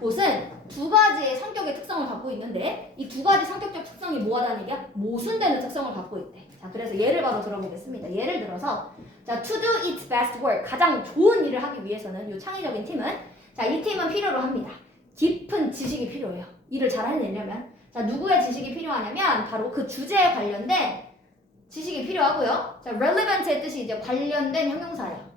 곳은 두 가지의 성격의 특성을 갖고 있는데 이 두 가지 성격적 특성이 뭐하다는 얘기야? 모순되는 특성을 갖고 있대. 자, 그래서 예를 바로 들어보겠습니다. 예를 들어서 자, to do its best work, 가장 좋은 일을 하기 위해서는 이 창의적인 팀은 자, 이 팀은 필요로 합니다. 깊은 지식이 필요해요. 일을 잘 해내려면. 자, 누구의 지식이 필요하냐면 바로 그 주제에 관련된 지식이 필요하고요. 자, relevant의 뜻이 이제 관련된 형용사예요.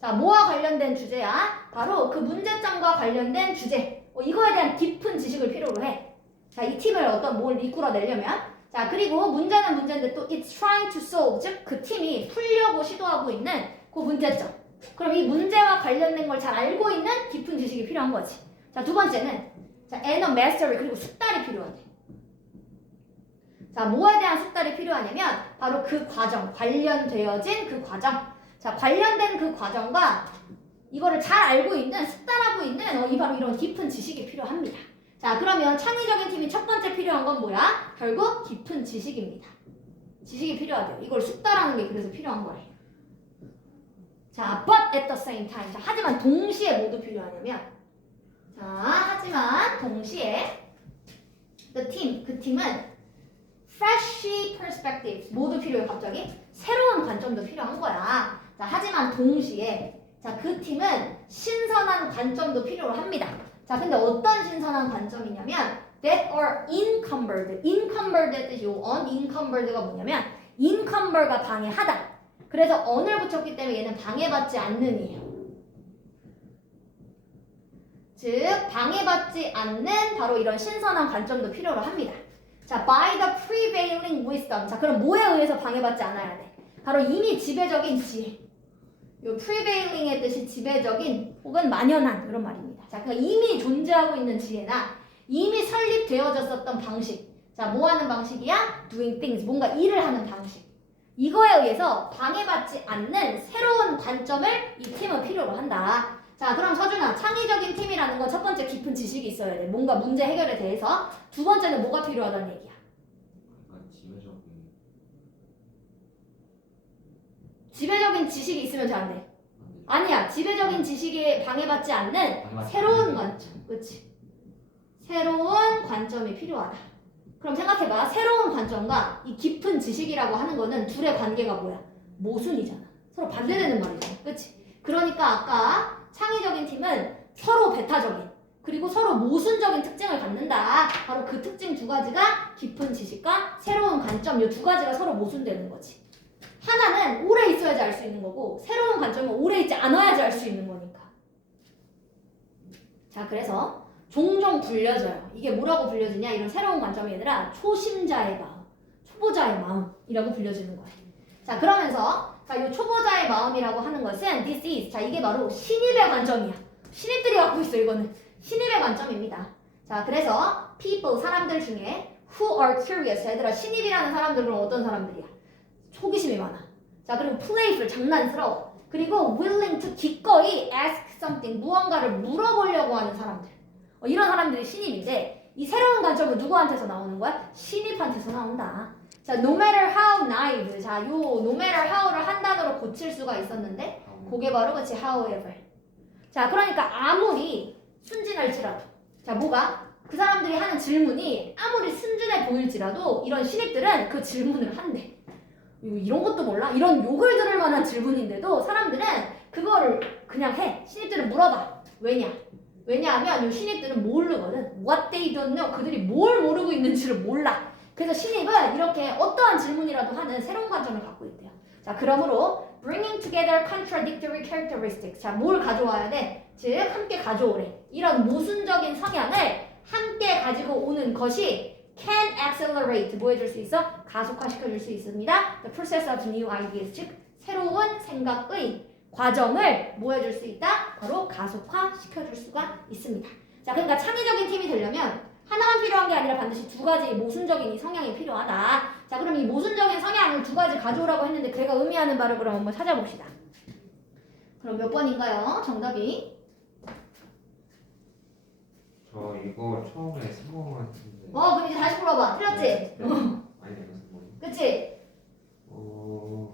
자, 뭐와 관련된 주제야? 바로 그 문제점과 관련된 주제. 이거에 대한 깊은 지식을 필요로 해. 자, 이 팀을 어떤 뭘 이끌어내려면. 자, 그리고 문제는 문제인데 또 it's trying to solve, 즉 그 팀이 풀려고 시도하고 있는 그 문제점. 그럼 이 문제와 관련된 걸 잘 알고 있는 깊은 지식이 필요한 거지. 자, 두 번째는 자, 애너 마스터리 그리고 숙달이 필요하대. 자, 뭐에 대한 숙달이 필요하냐면 바로 그 과정, 관련되어진 그 과정. 자, 관련된 그 과정과 이거를 잘 알고 있는, 숙달하고 있는 바로 이런 깊은 지식이 필요합니다. 자, 그러면 창의적인 팀이 첫 번째 필요한 건 뭐야? 결국 깊은 지식입니다. 지식이 필요하대요. 이걸 숙달하는 게 그래서 필요한 거예요. 자, but at the same time. 자, 하지만 동시에 모두 필요하냐면 자, 하지만 동시에 the team, 그 팀은 fresh perspectives 모두 필요해. 갑자기 새로운 관점도 필요한 거야. 자, 하지만 동시에 자, 그 팀은 신선한 관점도 필요로 합니다. 자, 근데 어떤 신선한 관점이냐면 that are encumbered. encumbered 뜻이 unencumbered가 뭐냐면 encumber가 방해하다. 그래서 on을 붙였기 때문에 얘는 방해받지 않는이에요. 즉 방해받지 않는 바로 이런 신선한 관점도 필요로 합니다. 자, by the prevailing wisdom. 자, 그럼 뭐에 의해서 방해받지 않아야 돼? 바로 이미 지배적인 지혜. 요 prevailing의 뜻이 지배적인 혹은 만연한 이런 말입니다. 자, 그러니까 이미 존재하고 있는 지혜나 이미 설립되어졌었던 방식. 자, 뭐 하는 방식이야? doing things. 뭔가 일을 하는 방식. 이거에 의해서 방해받지 않는 새로운 관점을 이 팀은 필요로 한다. 자, 그럼 서준아, 창의적인 팀이라는 건 첫 번째 깊은 지식이 있어야 돼. 뭔가 문제 해결에 대해서. 두 번째는 뭐가 필요하다는 얘기야? 약간 지배적인. 지배적인 지식이 있으면 잘 안 돼. 아니야. 지배적인 지식에 방해받지 않는 새로운 관점. 그렇지? 새로운 관점이 필요하다. 그럼 생각해봐. 새로운 관점과 이 깊은 지식이라고 하는 거는 둘의 관계가 뭐야? 모순이잖아. 서로 반대되는 말이잖아. 그렇지? 그러니까 아까 창의적인 팀은 서로 배타적인 그리고 서로 모순적인 특징을 갖는다. 바로 그 특징 두 가지가 깊은 지식과 새로운 관점 이 두 가지가 서로 모순되는 거지. 하나는 오래 있어야지 알 수 있는 거고 새로운 관점은 오래 있지 않아야지 알 수 있는 거니까. 자, 그래서 종종 불려져요. 이게 뭐라고 불려지냐? 이런 새로운 관점이 얘들아 초심자의 마음, 초보자의 마음이라고 불려지는 거예요. 자, 그러면서 자, 이 초보자의 마음이라고 하는 것은 this is. 자, 이게 바로 신입의 관점이야. 신입들이 갖고 있어. 이거는 신입의 관점입니다. 자, 그래서 people 사람들 중에 who are curious. 얘들아 신입이라는 사람들은 어떤 사람들이야? 호기심이 많아. 자, 그리고 playful 장난스러워. 그리고 willing to 기꺼이 ask something 무언가를 물어보려고 하는 사람들. 이런 사람들이 신입인데 이 새로운 관점은 누구한테서 나오는 거야? 신입한테서 나온다. 자, no matter how naive. 자, 요 no matter how를 한 단어로 고칠 수가 있었는데 그게 바로 그치 however. 자, 그러니까 아무리 순진할지라도 자, 뭐가? 그 사람들이 하는 질문이 아무리 순진해 보일지라도 이런 신입들은 그 질문을 한대. 이런 것도 몰라? 이런 욕을 들을 만한 질문인데도 사람들은 그거를 그냥 해. 신입들은 물어봐. 왜냐하면 이 신입들은 모르거든. What they don't know. 그들이 뭘 모르고 있는지를 몰라. 그래서 신입은 이렇게 어떠한 질문이라도 하는 새로운 관점을 갖고 있대요. 자, 그러므로 bringing together contradictory characteristics. 자, 뭘 가져와야 돼? 즉, 함께 가져오래. 이런 모순적인 성향을 함께 가지고 오는 것이 can accelerate. 뭐 해줄 수 있어? 가속화시켜줄 수 있습니다. The process of new ideas. 즉, 새로운 생각의 과정을 뭐 해줄 수 있다? 바로 가속화시켜줄 수가 있습니다. 자, 그러니까 창의적인 팀이 되려면 하나만 필요한 게 아니라 반드시 두 가지 모순적인 이 성향이 필요하다. 자, 그럼 이 모순적인 성향을 두 가지 가져오라고 했는데 그가 의미하는 바를 그럼 한번 찾아봅시다. 그럼 몇 번인가요? 정답이? 저 이거 처음에 3번만 했는데. 그럼 이제 다시 불러봐. 틀렸지? 네. 아니, 내가 3번. 그치?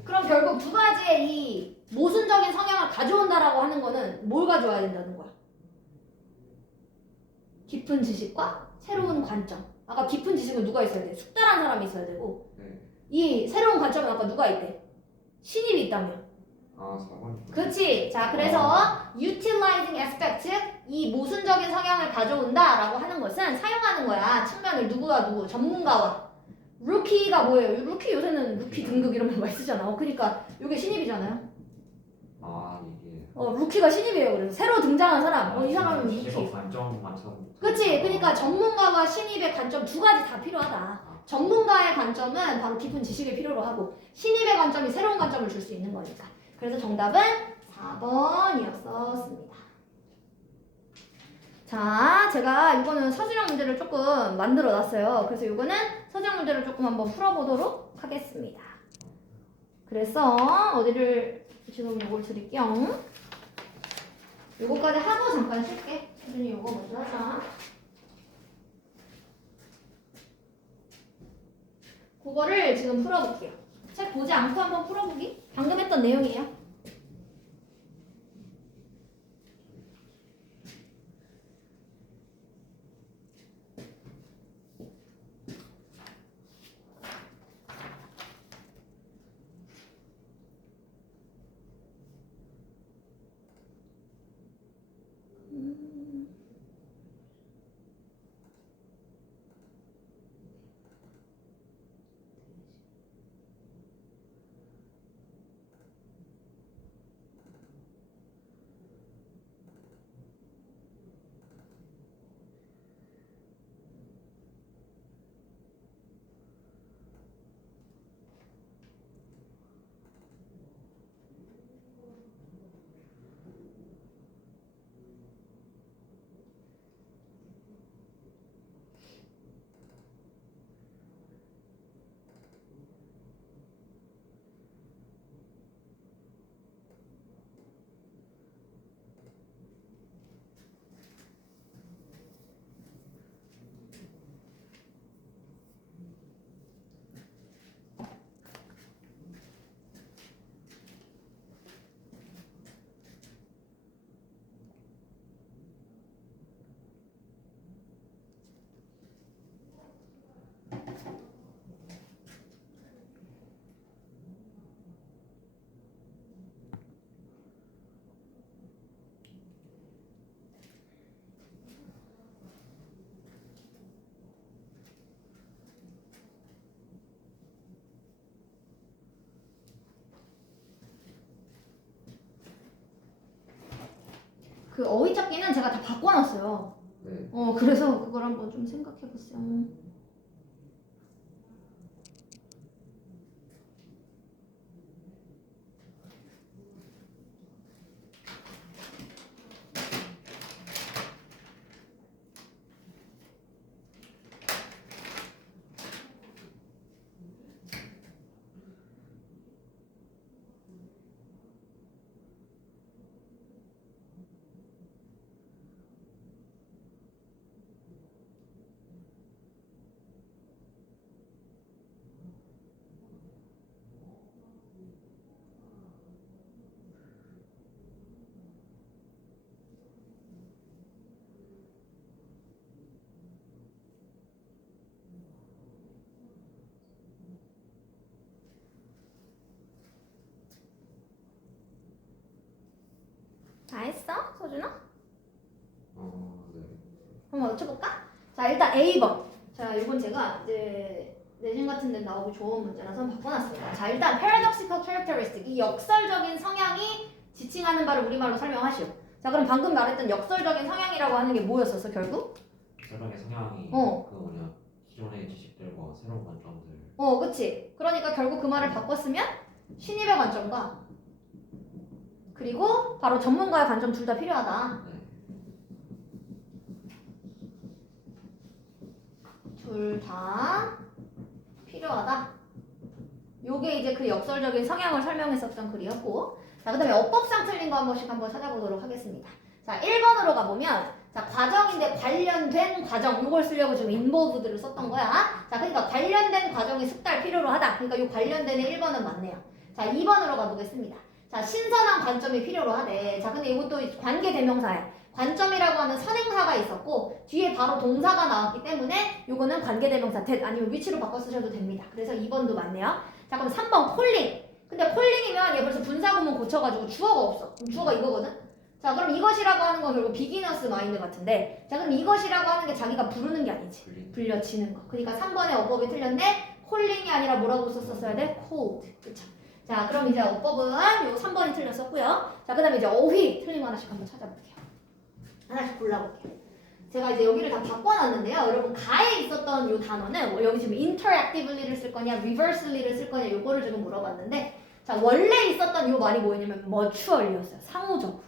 그럼 결국 두 가지의 이 모순적인 성향을 가져온다라고 하는 거는 뭘 가져와야 된다는 거야? 깊은 지식과 새로운 관점. 아까 깊은 지식은 누가 있어야 돼? 숙달한 사람이 있어야 되고 네. 이 새로운 관점은 아까 누가 있대? 신입이 있다며. 아, 4번. 그렇지. 자, 그래서 utilizing aspect, 즉 이 모순적인 성향을 가져온다라고 하는 것은 사용하는 거야. 측면을 누구와 누구, 전문가와. 루키가 뭐예요? 루키 요새는 루키 등급 이런 말 많이 쓰잖아. 그러니까 이게 신입이잖아요. 아, 이게. 루키가 신입이에요. 그래서 새로 등장한 사람. 이 사람은 루키. 관점만 참. 그치. 그러니까 전문가와 신입의 관점 두 가지 다 필요하다. 전문가의 관점은 바로 깊은 지식을 필요로 하고 신입의 관점이 새로운 관점을 줄 수 있는 거니까. 그래서 정답은 4번이었었습니다. 자, 제가 이거는 서술형 문제를 조금 만들어 놨어요. 그래서 이거는 서술형 문제를 조금 한번 풀어보도록 하겠습니다. 그래서 어디를 지금 이걸 드릴게요. 이거까지 하고 잠깐 쉴게. 선생님 이거 먼저 하자. 그거를 지금 풀어볼게요. 책 보지 않고 한번 풀어보기? 방금 했던 내용이에요. 그 어휘 찾기는 제가 다 바꿔놨어요. 네. 그래서 그걸 한번 좀 생각해보세요. 다 했어? 서준아? 네. 한번 맞춰볼까? 자, 일단 A번. 자, 이건 제가 이제 내신 같은 데 나오기 좋은 문제라서 바꿔놨어요. 자, 일단 paradoxical characteristic. 이 역설적인 성향이 지칭하는 바를 우리말로 설명하시오. 자, 그럼 방금 말했던 역설적인 성향이라고 하는 게 뭐였었어, 결국? 설명의 성향이 어. 그 뭐냐 기존의 지식들과 새로운 관점들. 그치. 그러니까 결국 그 말을 바꿨으면 신입의 관점과 그리고 바로 전문가의 관점 둘 다 필요하다. 네. 둘 다 필요하다. 요게 이제 그 역설적인 성향을 설명했었던 글이었고, 자, 그 다음에 어법상 틀린 거 한 번씩 한번 찾아보도록 하겠습니다. 자, 1번으로 가보면, 자, 과정인데 관련된 과정, 요걸 쓰려고 지금 involved를 썼던 거야. 자, 그러니까 관련된 과정이 숙달 필요로 하다. 그러니까 요 관련된의 1번은 맞네요. 자, 2번으로 가보겠습니다. 자, 신선한 관점이 필요로 하대. 자, 근데 이것도 관계대명사야. 관점이라고 하는 선행사가 있었고 뒤에 바로 동사가 나왔기 때문에 요거는 관계대명사 that 아니면 위치로 바꿔 쓰셔도 됩니다. 그래서 2번도 맞네요. 자, 그럼 3번 콜링. 근데 콜링이면 얘 벌써 분사구문 고쳐가지고 주어가 없어. 그럼 주어가 이거거든? 자, 그럼 이것이라고 하는 건 결국 비기너스 마인드 같은데, 자, 그럼 이것이라고 하는 게 자기가 부르는 게 아니지. 불려치는 거. 그러니까 3번의 어법이 틀렸네. 콜링이 아니라 뭐라고 썼었어야 돼? called. 그쵸? 자, 그럼 이제 어법은 요 3번이 틀렸었고요. 자, 그 다음에 이제 어휘 틀린 거 하나씩 한번 찾아볼게요. 하나씩 골라볼게요. 제가 이제 여기를 다 바꿔놨는데요. 여러분 가에 있었던 요 단어는 여기 지금 interactivelly를 쓸 거냐, reversely를 쓸 거냐 요거를 지금 물어봤는데, 자, 원래 있었던 요 말이 뭐였냐면 mutually였어요. 상호적으로.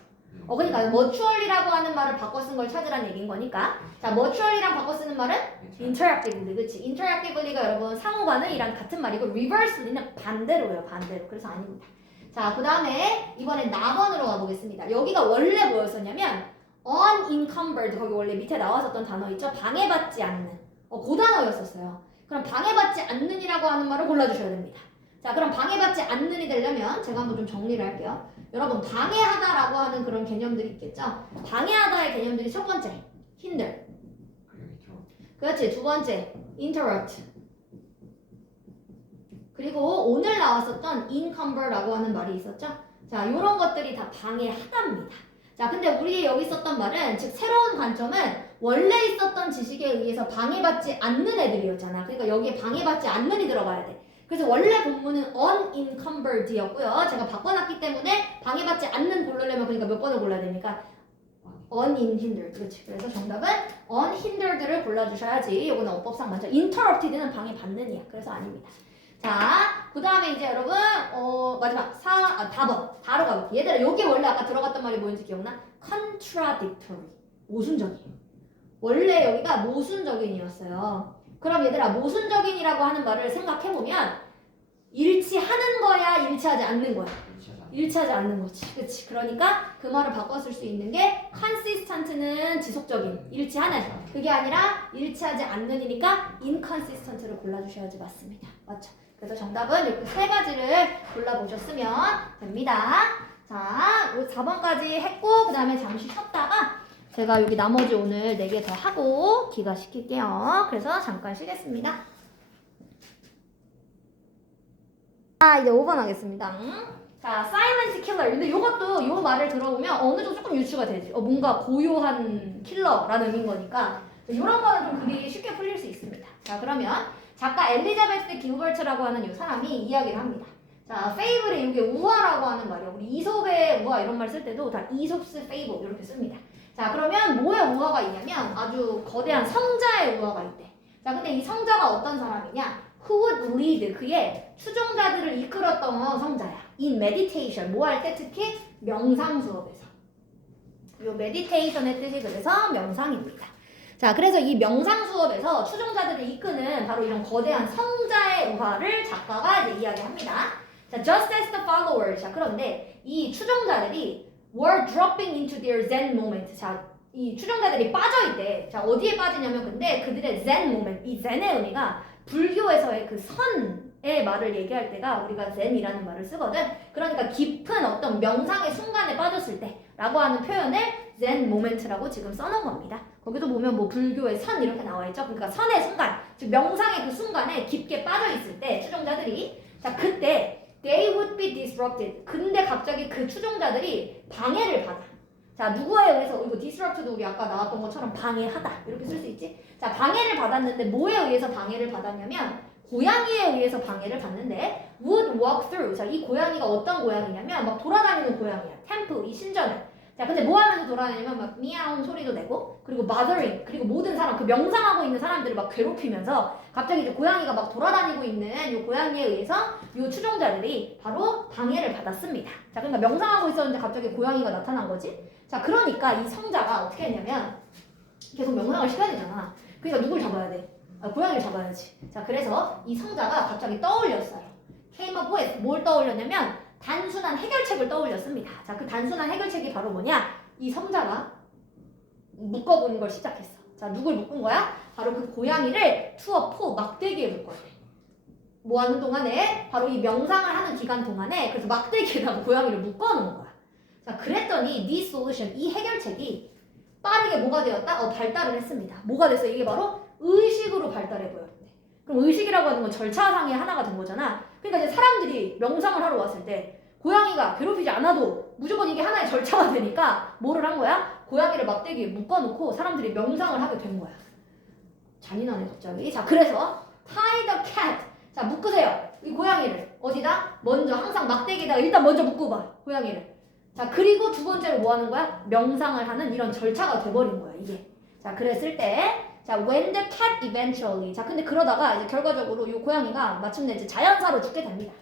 그러니까 mutually라고 하는 말을 바꿔 쓴 걸 찾으라는 얘기인 거니까. 자, mutually랑 바꿔 쓰는 말은 interactively, 그치? interactively가 여러분 상호간의이랑 같은 말이고 reversely는 반대로예요, 반대로. 그래서 아닙니다. 자, 그 다음에 이번엔 나번으로 가보겠습니다. 여기가 원래 뭐였었냐면 unencumbered, 거기 원래 밑에 나왔었던 단어 있죠? 방해받지 않는. 그 단어였었어요. 그럼 방해받지 않는이라고 하는 말을 골라주셔야 됩니다. 자, 그럼 방해받지 않는이 되려면 제가 한번 좀 정리를 할게요. 여러분, 방해하다라고 하는 그런 개념들이 있겠죠? 방해하다의 개념들이 첫 번째, hinder. 그렇지. 두 번째, interrupt. 그리고 오늘 나왔었던 encumber라고 하는 말이 있었죠? 자, 요런 것들이 다 방해하다입니다. 자, 근데 우리 여기 썼던 말은, 즉 새로운 관점은 원래 있었던 지식에 의해서 방해받지 않는 애들이었잖아. 그러니까 여기에 방해받지 않는이 들어가야 돼. 그래서 원래 본문은 unencumbered였고요. 제가 바꿔놨기 때문에 방해받지 않는 고르려면 그러니까 몇 번을 골라야 됩니까? unhindered. 그렇지. 그래서 정답은 unhindered를 골라주셔야지. 이거는 어법상 맞죠. interrupted는 방해받는이야. 그래서 아닙니다. 자, 그 다음에 이제 여러분 마지막 4번 다로 가볼게요. 얘들아, 여기 원래 아까 들어갔던 말이 뭐였는지 기억나? contradictory. 모순적이에요. 원래 여기가 모순적인이었어요. 그럼 얘들아, 모순적인이라고 하는 말을 생각해보면 일치하는 거야, 일치하지 않는 거야? 일치하지 않는 거지. 그치? 그러니까 그 말을 바꿨을 수 있는 게 consistent는 지속적인, 일치하는. 그게 아니라 일치하지 않는이니까 inconsistent를 골라주셔야지 맞습니다. 맞죠? 그래서 정답은 이렇게 세 가지를 골라보셨으면 됩니다. 자, 4번까지 했고 그 다음에 잠시 쉬었다가 제가 여기 나머지 오늘 4개 더 하고 기가시킬게요. 그래서 잠깐 쉬겠습니다. 자, 이제 5번 하겠습니다. 자, silent killer. 근데 요것도 요 말을 들어보면 어느 정도 조금 유추가 되지. 뭔가 고요한 킬러라는 의미인 거니까 이런 거는 좀 그리 쉽게 풀릴 수 있습니다. 자, 그러면 작가 엘리자베스 길버트라고 하는 요 사람이 이야기를 합니다. 자, 페이블에 이게 우화라고 하는 말이에요. 우리 이솝의 우화 이런 말 쓸 때도 다 이솝스 페이블 이렇게 씁니다. 자, 그러면 뭐의 우화가 있냐면 아주 거대한 성자의 우화가 있대. 자, 근데 이 성자가 어떤 사람이냐? Who would lead, 그의 추종자들을 이끌었던 성자야. In meditation, 뭐 할 때? 특히 명상 수업에서. 요 meditation의 뜻이 그래서 명상입니다. 자, 그래서 이 명상 수업에서 추종자들을 이끄는 바로 이런 거대한 성자의 우화를 작가가 이제 이야기합니다. 자, just as the followers. 자, 그런데 이 추종자들이 were dropping into their zen moment. 자, 이 추종자들이 빠져있대. 자, 어디에 빠지냐면 근데 그들의 zen moment. 이 zen의 의미가 불교에서의 그 선의 말을 얘기할 때가 우리가 zen이라는 말을 쓰거든. 그러니까 깊은 어떤 명상의 순간에 빠졌을 때 라고 하는 표현을 zen moment라고 지금 써놓은 겁니다. 거기도 보면 뭐 불교의 선 이렇게 나와있죠. 그러니까 선의 순간, 즉 명상의 그 순간에 깊게 빠져있을 때 추종자들이 자, 그때 they would be disrupted. 근데 갑자기 그 추종자들이 방해를 받아. 자, 누구에 의해서, 이거 disrupt도 우리 아까 나왔던 것처럼 방해하다 이렇게 쓸 수 있지. 자, 방해를 받았는데 뭐에 의해서 방해를 받았냐면 고양이에 의해서 방해를 받는데 would walk through. 자, 이 고양이가 어떤 고양이냐면 막 돌아다니는 고양이야. 템플, 이 신전을. 자, 근데 뭐 하면서 돌아다니냐면 막 미야옹 소리도 내고 그리고 mothering, 그리고 모든 사람, 그 명상하고 있는 사람들을 막 괴롭히면서 갑자기 이제 고양이가 막 돌아다니고 있는 이 고양이에 의해서 이 추종자들이 바로 방해를 받았습니다. 자, 그러니까 명상하고 있었는데 갑자기 고양이가 나타난 거지. 자, 그러니까 이 성자가 어떻게 했냐면 계속 명상을 시켜야 되잖아. 그러니까 누굴 잡아야 돼? 고양이를 잡아야지. 자, 그래서 이 성자가 갑자기 떠올렸어요. came up with, 뭘 떠올렸냐면 단순한 해결책을 떠올렸습니다. 자, 그 단순한 해결책이 바로 뭐냐? 이 성자가 묶어보는 걸 시작했어. 자, 누굴 묶은 거야? 바로 그 고양이를 투어포 막대기에 묶어야 돼. 뭐 하는 동안에? 바로 이 명상을 하는 기간 동안에 그래서 막대기에다가 고양이를 묶어놓은 거야. 자, 그랬더니 this solution, 이 해결책이 빠르게 뭐가 되었다? 발달을 했습니다. 뭐가 됐어? 이게 바로 의식으로 발달해 보였대. 그럼 의식이라고 하는 건 절차상의 하나가 된 거잖아. 그러니까 이제 사람들이 명상을 하러 왔을 때 고양이가 괴롭히지 않아도 무조건 이게 하나의 절차가 되니까 뭐를 한 거야? 고양이를 막대기에 묶어놓고 사람들이 명상을 하게 된 거야. 잔인하네 갑자기. 자, 그래서 tie the cat. 자, 묶으세요. 이 고양이를 어디다? 먼저 항상 막대기에다가 일단 먼저 묶어봐 고양이를. 자, 그리고 두 번째로 뭐 하는 거야? 명상을 하는 이런 절차가 돼버린 거야 이게. 자, 그랬을 때 자, when the cat eventually. 자, 근데 그러다가 이제 결과적으로 이 고양이가 마침내 이제 자연사로 죽게 됩니다.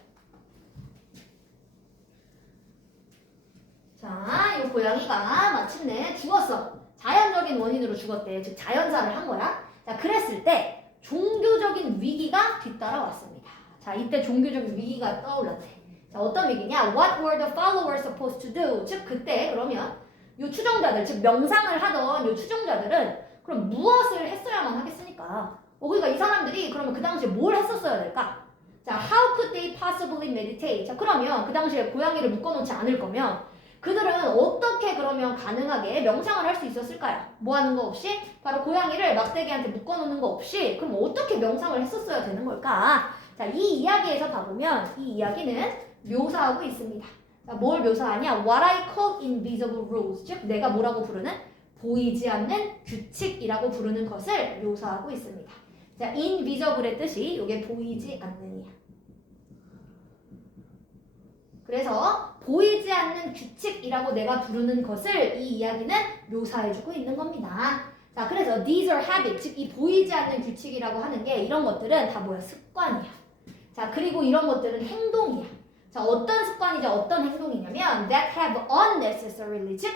자, 이 고양이가 마침내 죽었어. 자연적인 원인으로 죽었대. 즉 자연사를 한 거야. 자, 그랬을 때 종교적인 위기가 뒤따라왔습니다. 자, 이때 종교적인 위기가 떠올랐대. 자, 어떤 위기냐? What were the followers supposed to do? 즉 그때 그러면 요 추종자들, 즉 명상을 하던 요 추종자들은 그럼 무엇을 했어야만 하겠습니까? 그러니까 이 사람들이 그러면 그 당시에 뭘 했었어야 될까? 자, how could they possibly meditate? 자, 그러면 그 당시에 고양이를 묶어놓지 않을 거면 그들은 어떻게 그러면 가능하게 명상을 할 수 있었을까요? 뭐 하는 거 없이? 바로 고양이를 막대기한테 묶어놓는 거 없이 그럼 어떻게 명상을 했었어야 되는 걸까? 자, 이 이야기에서 봐보면 이 이야기는 묘사하고 있습니다. 자, 뭘 묘사하냐? What I call invisible rules. 즉, 내가 뭐라고 부르는? 보이지 않는 규칙이라고 부르는 것을 묘사하고 있습니다. 자, invisible의 뜻이 이게 보이지 않는이야. 그래서 보이지 않는 규칙이라고 내가 부르는 것을 이 이야기는 묘사해주고 있는 겁니다. 자, 그래서 these are habits, 즉 이 보이지 않는 규칙이라고 하는 게 이런 것들은 다 뭐야? 습관이야. 자, 그리고 이런 것들은 행동이야. 자, 어떤 습관이자 어떤 행동이냐면 that have unnecessarily, 즉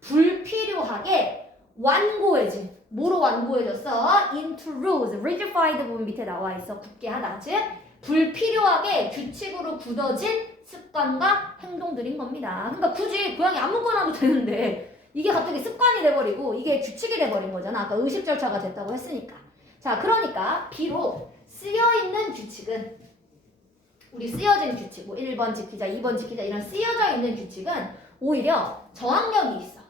불필요하게 완고해진. 뭐로 완고해졌어? into rules, rigidified 부분 밑에 나와 있어. 굳게 하다. 즉 불필요하게 규칙으로 굳어진 습관과 행동들인 겁니다. 그러니까 굳이 고양이 아무거나 하도 되는데 이게 갑자기 습관이 돼버리고 이게 규칙이 돼버린 거잖아. 아까 의식 절차가 됐다고 했으니까. 자, 그러니까 비록 쓰여있는 규칙은 우리 쓰여진 규칙, 뭐 1번 지키자, 2번 지키자 이런 쓰여져 있는 규칙은 오히려 저항력이 있어.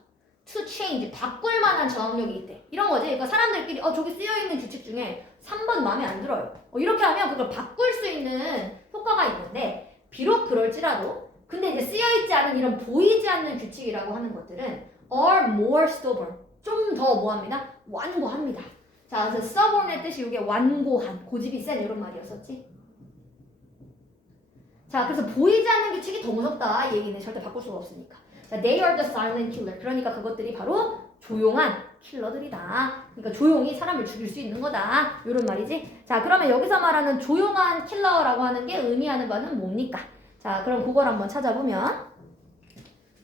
to change, 바꿀 만한 저항력이 있대. 이런 거지. 그러니까 사람들끼리 저기 쓰여있는 규칙 중에 3번 마음에 안 들어요. 이렇게 하면 그걸 바꿀 수 있는 효과가 있는데 비록 그럴지라도 근데 이제 쓰여있지 않은 이런 보이지 않는 규칙이라고 하는 것들은 are more stubborn. 좀 더 뭐합니다? 완고합니다. 자, 그래서 stubborn의 뜻이 이게 완고한, 고집이 센 이런 말이었었지. 자, 그래서 보이지 않는 규칙이 더 무섭다 이 얘기는 절대 바꿀 수가 없으니까. 자, they are the silent killer. 그러니까 그것들이 바로 조용한 킬러들이다. 그러니까 조용히 사람을 죽일 수 있는 거다. 이런 말이지. 자, 그러면 여기서 말하는 조용한 킬러라고 하는 게 의미하는 바는 뭡니까? 자, 그럼 그걸 한번 찾아보면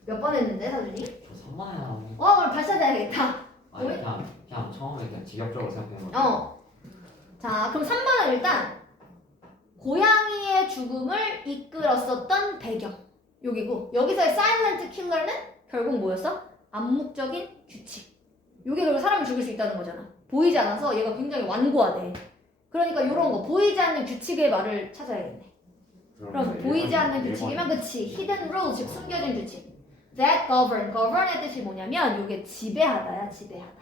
몇 번 했는데 사준이? 저 3만이야. 오늘 다시 찾아야겠다. 아니 그냥 처음에 그냥 직역적으로 생각해보면 자, 그럼 3번은 일단 고양이의 죽음을 이끌었었던 배경 여기고 여기서의 사일런트 킬러는 결국 뭐였어? 암묵적인 규칙. 이게 결국 사람을 죽일 수 있다는 거잖아. 보이지 않아서 얘가 굉장히 완고하대. 그러니까 이런 거 보이지 않는 규칙의 말을 찾아야겠네. 그럼 보이지 않는 규칙이면 그치. hidden rules, 즉 숨겨진 규칙. that govern, govern의 뜻이 뭐냐면 이게 지배하다야, 지배하다.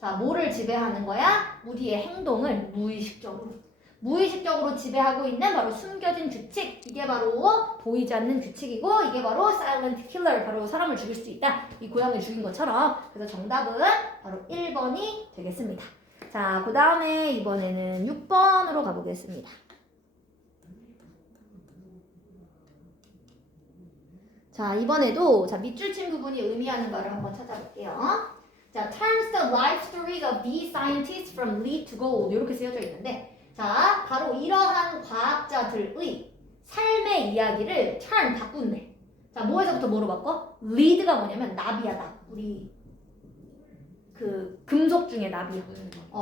자, 뭐를 지배하는 거야? 우리의 행동을 무의식적으로 지배하고 있는 바로 숨겨진 규칙. 이게 바로 보이지 않는 규칙이고 이게 바로 silent killer, 바로 사람을 죽일 수 있다. 이 고양이를 죽인 것처럼. 그래서 정답은 바로 1번이 되겠습니다. 자, 그 다음에 이번에는 6번으로 가보겠습니다. 자, 이번에도 밑줄 친 부분이 의미하는 바를 한번 찾아볼게요. 자, turns the life stories of these scientists from lead to gold 이렇게 쓰여져 있는데 자, 바로 이러한 과학자들의 삶의 이야기를 turn, 바꾼대. 자, 뭐에서부터 뭐로 바꿔? lead가 뭐냐면 납이야, 납. 우리 그 금속 중에 납이야.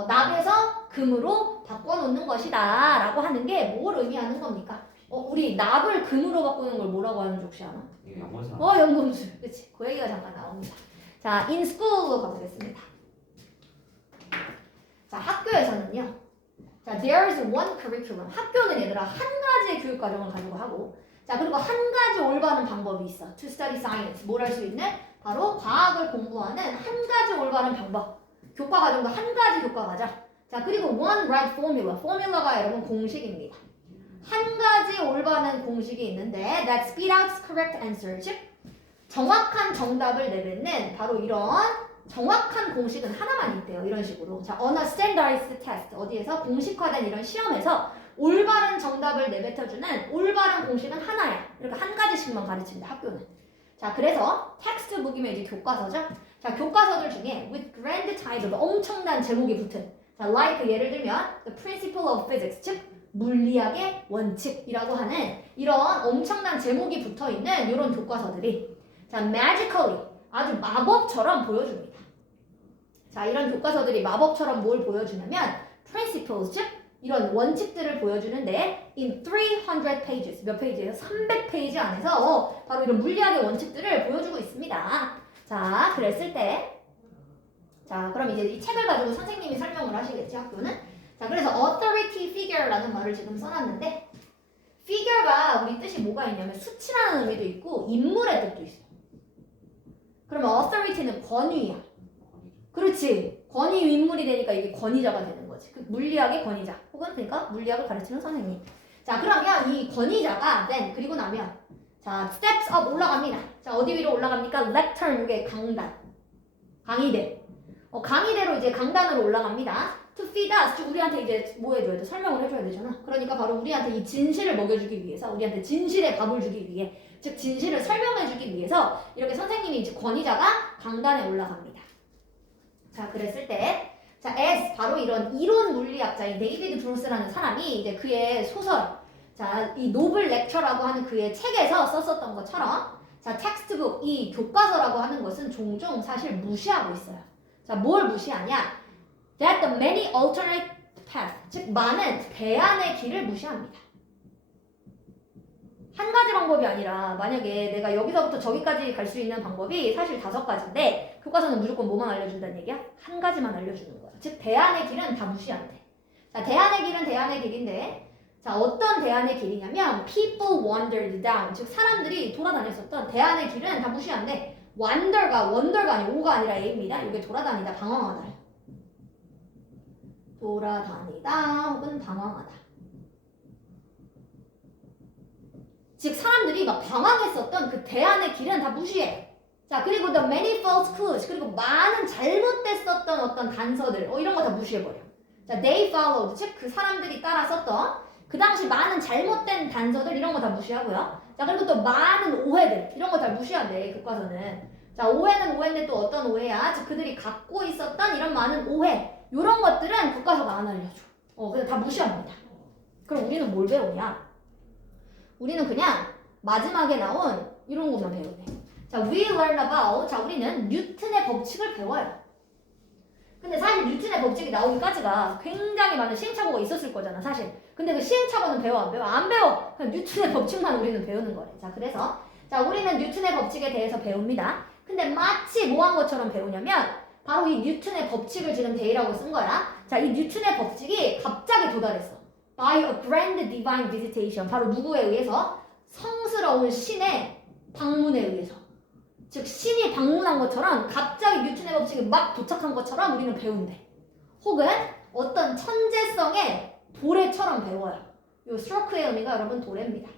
납에서 금으로 바꿔놓는 것이다 라고 하는 게 뭘 의미하는 겁니까? 우리 납을 금으로 바꾸는 걸 뭐라고 하는지 혹시 알아? 이게 연구소. 연금술. 그치. 그 얘기가 잠깐 나옵니다. 자, in school로 가보겠습니다. 자, 학교에서는요. 자, there is one curriculum. 학교는 얘들아 한 가지의 교육 과정을 가지고 하고 자, 그리고 한 가지 올바른 방법이 있어. to study science. 뭘 할 수 있는? 바로 과학을 공부하는 한 가지 올바른 방법. 교과 과정도 한 가지 교과 과정. 자, 그리고 one right formula. formula가 여러분 공식입니다. 한 가지 올바른 공식이 있는데 that spit out correct answer. 즉 정확한 정답을 내뱉는 바로 이런 정확한 공식은 하나만 있대요. 이런 식으로. 자, on a standardized test. 어디에서? 공식화된 이런 시험에서 올바른 정답을 내뱉어주는 올바른 공식은 하나야. 이렇게 한 가지씩만 가르친다, 학교는. 자, 그래서 텍스트북이면 이제 교과서죠. 자, 교과서들 중에 with grand title, 엄청난 제목이 붙은. 자, like 예를 들면 the principle of physics, 즉 물리학의 원칙이라고 하는 이런 엄청난 제목이 붙어있는 이런 교과서들이 자, magically 아주 마법처럼 보여줍니다. 자, 이런 교과서들이 마법처럼 뭘 보여주냐면 principles, 즉 이런 원칙들을 보여주는데 in 300 pages, 몇 페이지예요? 300페이지 안에서 바로 이런 물리학의 원칙들을 보여주고 있습니다. 자, 그랬을 때 자, 그럼 이제 이 책을 가지고 선생님이 설명을 하시겠지, 학교는? 자, 그래서 authority figure라는 말을 지금 써놨는데 figure가 우리 뜻이 뭐가 있냐면 수치라는 의미도 있고 인물의 뜻도 있어. 그러면 authority는 권위야. 그렇지. 권위 인물이 되니까 이게 권위자가 되는 거지. 그 물리학의 권위자. 혹은 그러니까 물리학을 가르치는 선생님. 자, 그러면 이 권위자가 then 그리고 나면 자, steps up 올라갑니다. 자, 어디 위로 올라갑니까? lectern, 이게 강단. 강의대. 강의대로 이제 강단으로 올라갑니다. To feed us, 즉 우리한테 이제 뭐 해줘야 돼? 설명을 해줘야 되잖아. 그러니까 바로 우리한테 이 진실을 먹여주기 위해서, 우리한테 진실의 밥을 주기 위해, 즉 진실을 설명해주기 위해서 이렇게 선생님이 이제 권위자가 강단에 올라갑니다. 자, 그랬을 때, 자, as 바로 이런 이론 물리학자인 데이비드 브루스라는 사람이 이제 그의 소설, 자, 이 노블 렉처라고 하는 그의 책에서 썼었던 것처럼, 자, 텍스트북, 이 교과서라고 하는 것은 종종 사실 무시하고 있어요. 자, 뭘 무시하냐? That the many alternate paths, 즉 많은 대안의 길을 무시합니다. 한 가지 방법이 아니라 만약에 내가 여기서부터 저기까지 갈 수 있는 방법이 사실 5가지인데 교과서는 무조건 뭐만 알려준다는 얘기야? 한 가지만 알려주는 거야. 즉 대안의 길은 다 무시한대. 자, 대안의 길은 대안의 길인데 자, 어떤 대안의 길이냐면 people wandered down, 즉 사람들이 돌아다녔었던 대안의 길은 다 무시한대. 원더가 아니고 오가 아니라 A입니다. 이게 돌아다니다, 방황하다. 돌아다니다 혹은 방황하다. 즉 사람들이 막 방황했었던 그 대안의 길은 다 무시해. 자, 그리고 the many false clues, 그리고 많은 잘못됐었던 어떤 단서들, 이런 거 다 무시해버려. 자, they followed, 즉 그 사람들이 따라섰던 그 당시 많은 잘못된 단서들, 이런 거 다 무시하고요. 자, 그리고 또 많은 오해들, 이런 거 다 무시한대, 교과서는. 자, 오해는 오해인데 또 어떤 오해야? 즉 그들이 갖고 있었던 이런 많은 오해, 이런 것들은 교과서가 안 알려줘. 그냥 다 무시합니다. 그럼 우리는 뭘 배우냐? 우리는 그냥 마지막에 나온 이런 것만 배우네. 자, we learn about, 자, 우리는 뉴턴의 법칙을 배워요. 근데 사실 뉴턴의 법칙이 나오기까지가 굉장히 많은 시행착오가 있었을 거잖아, 사실. 근데 그 시행착오는 배워, 안 배워? 안 배워! 그냥 뉴턴의 법칙만 우리는 배우는 거래. 자, 그래서 자, 우리는 뉴턴의 법칙에 대해서 배웁니다. 근데 마치 뭐 한 것처럼 배우냐면 바로 이 뉴턴의 법칙을 지금 데이라고 쓴 거야. 자, 이 뉴턴의 법칙이 갑자기 도달했어. By a grand divine visitation. 바로 누구에 의해서? 성스러운 신의 방문에 의해서. 즉 신이 방문한 것처럼 갑자기 뉴턴의 법칙이 막 도착한 것처럼 우리는 배운대. 혹은 어떤 천재성의 도래처럼 배워요. 이 스트로크의 의미가 여러분 도래입니다.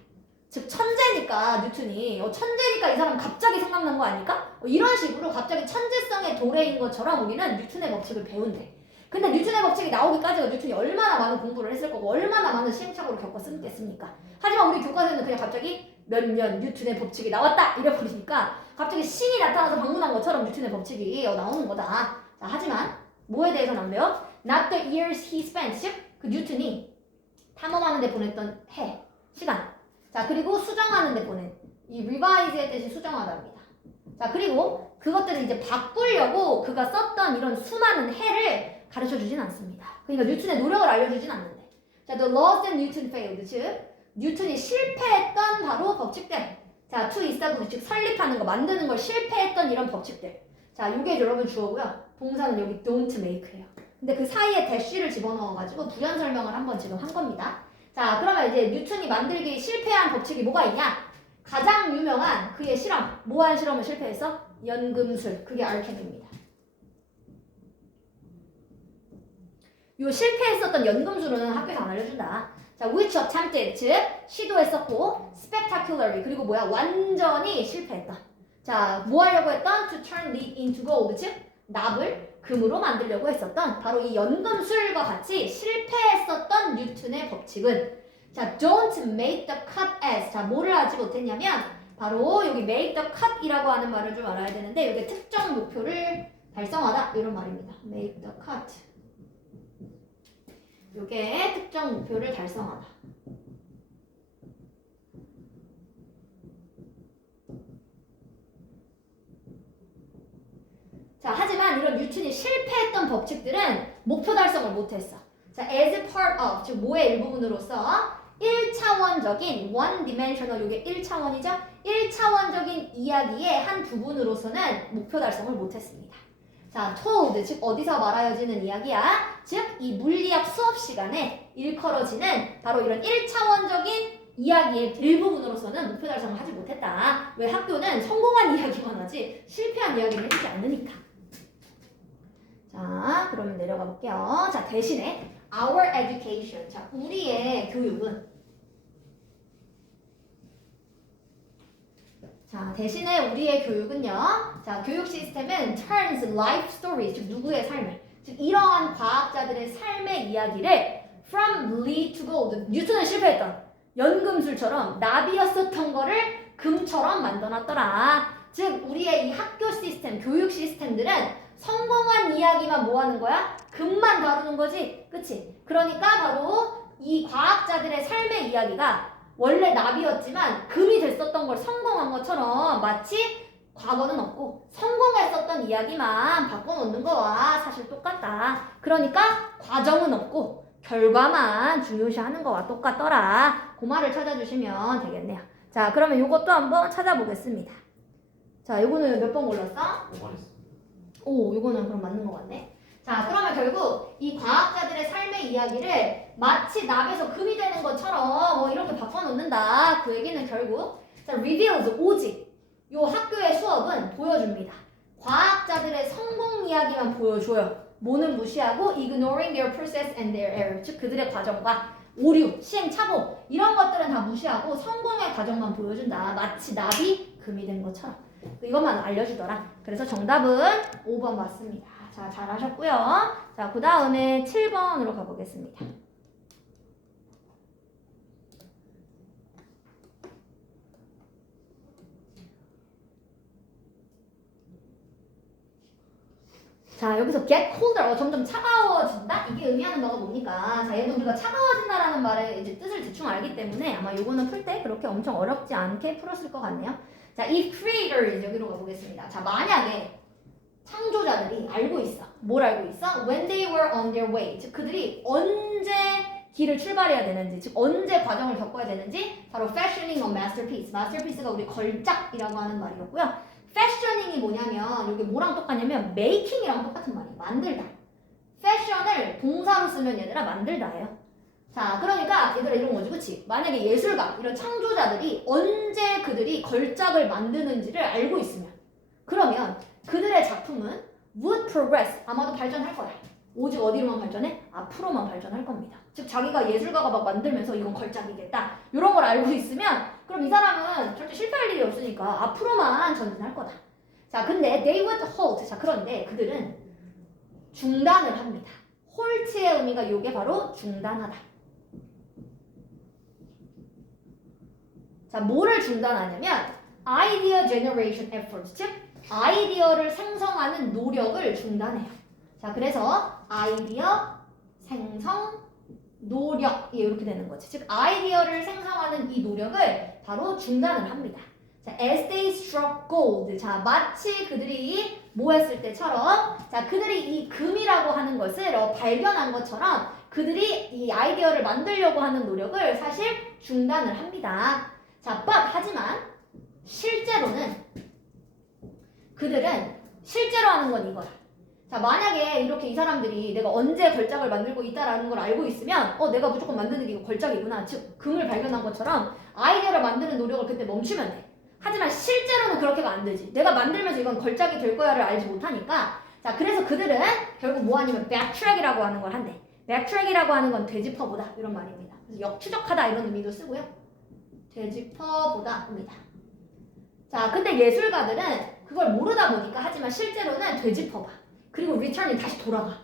즉 천재니까 뉴턴이 천재니까 이 사람 갑자기 생각난 거 아닐까? 이런 식으로 갑자기 천재성의 도래인 것처럼 우리는 뉴턴의 법칙을 배운대. 근데 뉴턴의 법칙이 나오기까지가 뉴턴이 얼마나 많은 공부를 했을 거고 얼마나 많은 시행착오를 겪었겠습니까? 하지만 우리 교과서는 그냥 갑자기 몇 년 뉴턴의 법칙이 나왔다 이래버리니까 갑자기 신이 나타나서 방문한 것처럼 뉴턴의 법칙이 나오는 거다. 자, 하지만 뭐에 대해서는 안 배워? Not the years he spent, 즉 그 뉴턴이 탐험하는 데 보냈던 시간. 자, 그리고 수정하는 데 보낸 이 revise의 뜻이 수정하다입니다. 자, 그리고 그것들을 이제 바꾸려고 그가 썼던 이런 수많은 해를 가르쳐 주진 않습니다. 그러니까 뉴턴의 노력을 알려주진 않는데. 자, the laws that Newton failed, 즉 뉴턴이 실패했던 바로 법칙들. 자, to establish, 즉 설립하는 거, 만드는 걸 실패했던 이런 법칙들. 자, 요게 여러분 주어고요. 동사는 여기 don't make예요. 근데 그 사이에 dash를 집어넣어가지고 부연 설명을 한번 지금 한 겁니다. 자, 그러면 이제 뉴턴이 만들기 실패한 법칙이 뭐가 있냐? 가장 유명한 그의 실험. 뭐한 실험을 실패했어? 연금술. 그게 알케미입니다. 요 실패했었던 연금술은 학교에서 안 알려준다. 자, which attempted, 즉 시도했었고 spectacularly, 그리고 뭐야? 완전히 실패했다. 자, 뭐 하려고 했던? To turn lead into gold, 즉 납을 금으로 만들려고 했었던 바로 이 연금술과 같이 실패했었던 뉴턴의 법칙은 자, don't make the cut as, 자, 뭐를 하지 못했냐면 바로 여기 make the cut이라고 하는 말을 좀 알아야 되는데 이게 특정 목표를 달성하다 이런 말입니다. make the cut. 요게 특정 목표를 달성하다. 자, 하지만 이런 뉴턴이 실패했던 법칙들은 목표 달성을 못했어. 자, as part of, 즉 뭐의 일부분으로서 1차원적인 one dimensional, 요게 1차원이죠? 1차원적인 이야기의 한 부분으로서는 목표 달성을 못했습니다. 자, told, 즉 어디서 말하여지는 이야기야? 즉 이 물리학 수업 시간에 일컬어지는 바로 이런 1차원적인 이야기의 일부분으로서는 목표 달성을 하지 못했다. 왜? 학교는 성공한 이야기만 하지 실패한 이야기를 해주지 않으니까. 자, 그러면 내려가 볼게요. 자, 대신에 our education, 자, 우리의 교육은, 자, 대신에 우리의 교육은요. 자, 교육 시스템은 turns life stories, 즉 누구의 삶을, 즉 이러한 과학자들의 삶의 이야기를 from lead to gold, 뉴턴은 실패했던 연금술처럼 나비였었던 거를 금처럼 만들어놨더라. 즉 우리의 이 학교 시스템, 교육 시스템들은 성공한 이야기만 뭐 하는 거야? 금만 다루는 거지. 그치? 그러니까 바로 이 과학자들의 삶의 이야기가 원래 나비였지만 금이 됐었던 걸 성공한 것처럼 마치 과거는 없고 성공했었던 이야기만 바꿔놓는 거와 사실 똑같다. 그러니까 과정은 없고 결과만 중요시하는 거와 똑같더라. 그 말을 찾아주시면 되겠네요. 자, 그러면 이것도 한번 찾아보겠습니다. 자, 요거는 몇 번 골랐어? 5번 했어. 오, 요거는 그럼 맞는 것 같네. 자, 그러면 결국 이 과학자들의 삶의 이야기를 마치 나비에서 금이 되는 것처럼 뭐 이렇게 바꿔놓는다. 그 얘기는 결국 자, reveals, 오직 요 학교의 수업은 보여줍니다. 과학자들의 성공 이야기만 보여줘요. 뭐는 무시하고 ignoring their process and their error, 즉 그들의 과정과 오류, 시행착오 이런 것들은 다 무시하고 성공의 과정만 보여준다. 마치 나비 금이 된 것처럼. 이것만 알려주더라. 그래서 정답은 5번 맞습니다. 자, 잘하셨고요. 자, 그 다음에 7번으로 가보겠습니다. 자, 여기서 get colder, 점점 차가워진다? 이게 의미하는 바가 뭡니까? 자, 얘는 우리가 차가워진다라는 말의 이제 뜻을 대충 알기 때문에 아마 요거는 풀 때 그렇게 엄청 어렵지 않게 풀었을 것 같네요. 자, if creators, 여기로 가보겠습니다. 자, 만약에 창조자들이 알고 있어. 뭘 알고 있어? When they were on their way, 즉 그들이 언제 길을 출발해야 되는지, 즉 언제 과정을 겪어야 되는지, 바로 fashioning a masterpiece. masterpiece가 우리 걸작이라고 하는 말이었고요. fashioning이 뭐냐면 이게 뭐랑 똑같냐면 making이랑 똑같은 말이에요. 만들다. fashion을 동사로 쓰면 얘들아 만들다예요. 자, 그러니까 얘들아 이런 거지, 그치? 만약에 예술가, 이런 창조자들이 언제 그들이 걸작을 만드는지를 알고 있으면, 그러면 그들의 작품은 would progress, 아마도 발전할 거야. 오직 어디로만 발전해? 앞으로만 발전할 겁니다. 즉 자기가 예술가가 막 만들면서 이건 걸작이겠다 이런 걸 알고 있으면 그럼 이 사람은 절대 실패할 일이 없으니까 앞으로만 전진할 거다. 자, 근데 they would halt, 자 그런데 그들은 중단을 합니다. halt의 의미가 요게 바로 중단하다. 자, 뭐를 중단하냐면 idea generation efforts, 즉 아이디어를 생성하는 노력을 중단해요. 자, 그래서 아이디어 생성 노력 이렇게 되는 거지. 즉 아이디어를 생성하는 이 노력을 바로 중단을 합니다. 자, as they struck gold, 자 마치 그들이 뭐 했을 때처럼, 자 그들이 이 금이라고 하는 것을 발견한 것처럼 그들이 이 아이디어를 만들려고 하는 노력을 사실 중단을 합니다. 자, but 하지만 실제로는 그들은 실제로 하는 건 이거야. 자, 만약에 이렇게 이 사람들이 내가 언제 걸작을 만들고 있다라는 걸 알고 있으면 내가 무조건 만드는 게 이거 걸작이구나, 즉 금을 발견한 것처럼 아이디어를 만드는 노력을 그때 멈추면 돼. 하지만 실제로는 그렇게가 안 되지. 내가 만들면서 이건 걸작이 될 거야를 알지 못하니까. 자, 그래서 그들은 결국 뭐 하냐면 backtrack이라고 하는 걸 한대. backtrack이라고 하는 건 되짚어보다 이런 말입니다. 그래서 역추적하다 이런 의미도 쓰고요. 되짚어보다 합니다. 자, 근데 예술가들은 그걸 모르다 보니까, 하지만 실제로는 되짚어봐. 그리고 return이 다시 돌아가.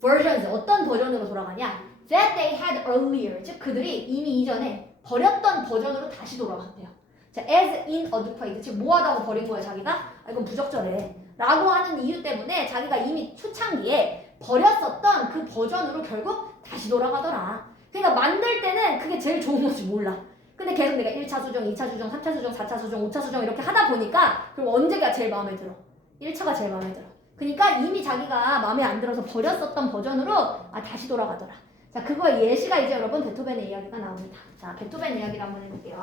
versions, 어떤 버전으로 돌아가냐? that they had earlier, 즉 그들이 이미 이전에 버렸던 버전으로 다시 돌아간대요. 자, as inadequate, 즉 뭐하다고 버린 거야 자기가? 아, 이건 부적절해. 라고 하는 이유 때문에 자기가 이미 초창기에 버렸었던 그 버전으로 결국 다시 돌아가더라. 그러니까 만들 때는 그게 제일 좋은 건지 몰라. 근데 계속 내가 1차 수정, 2차 수정, 3차 수정, 4차 수정, 5차 수정 이렇게 하다 보니까 그리고 언제가 제일 마음에 들어? 1차가 제일 마음에 들어. 그러니까 이미 자기가 마음에 안 들어서 버렸었던 버전으로 다시 돌아가더라. 자, 그거의 예시가 이제 여러분 베토벤의 이야기가 나옵니다. 자, 베토벤 이야기를 한번 해볼게요.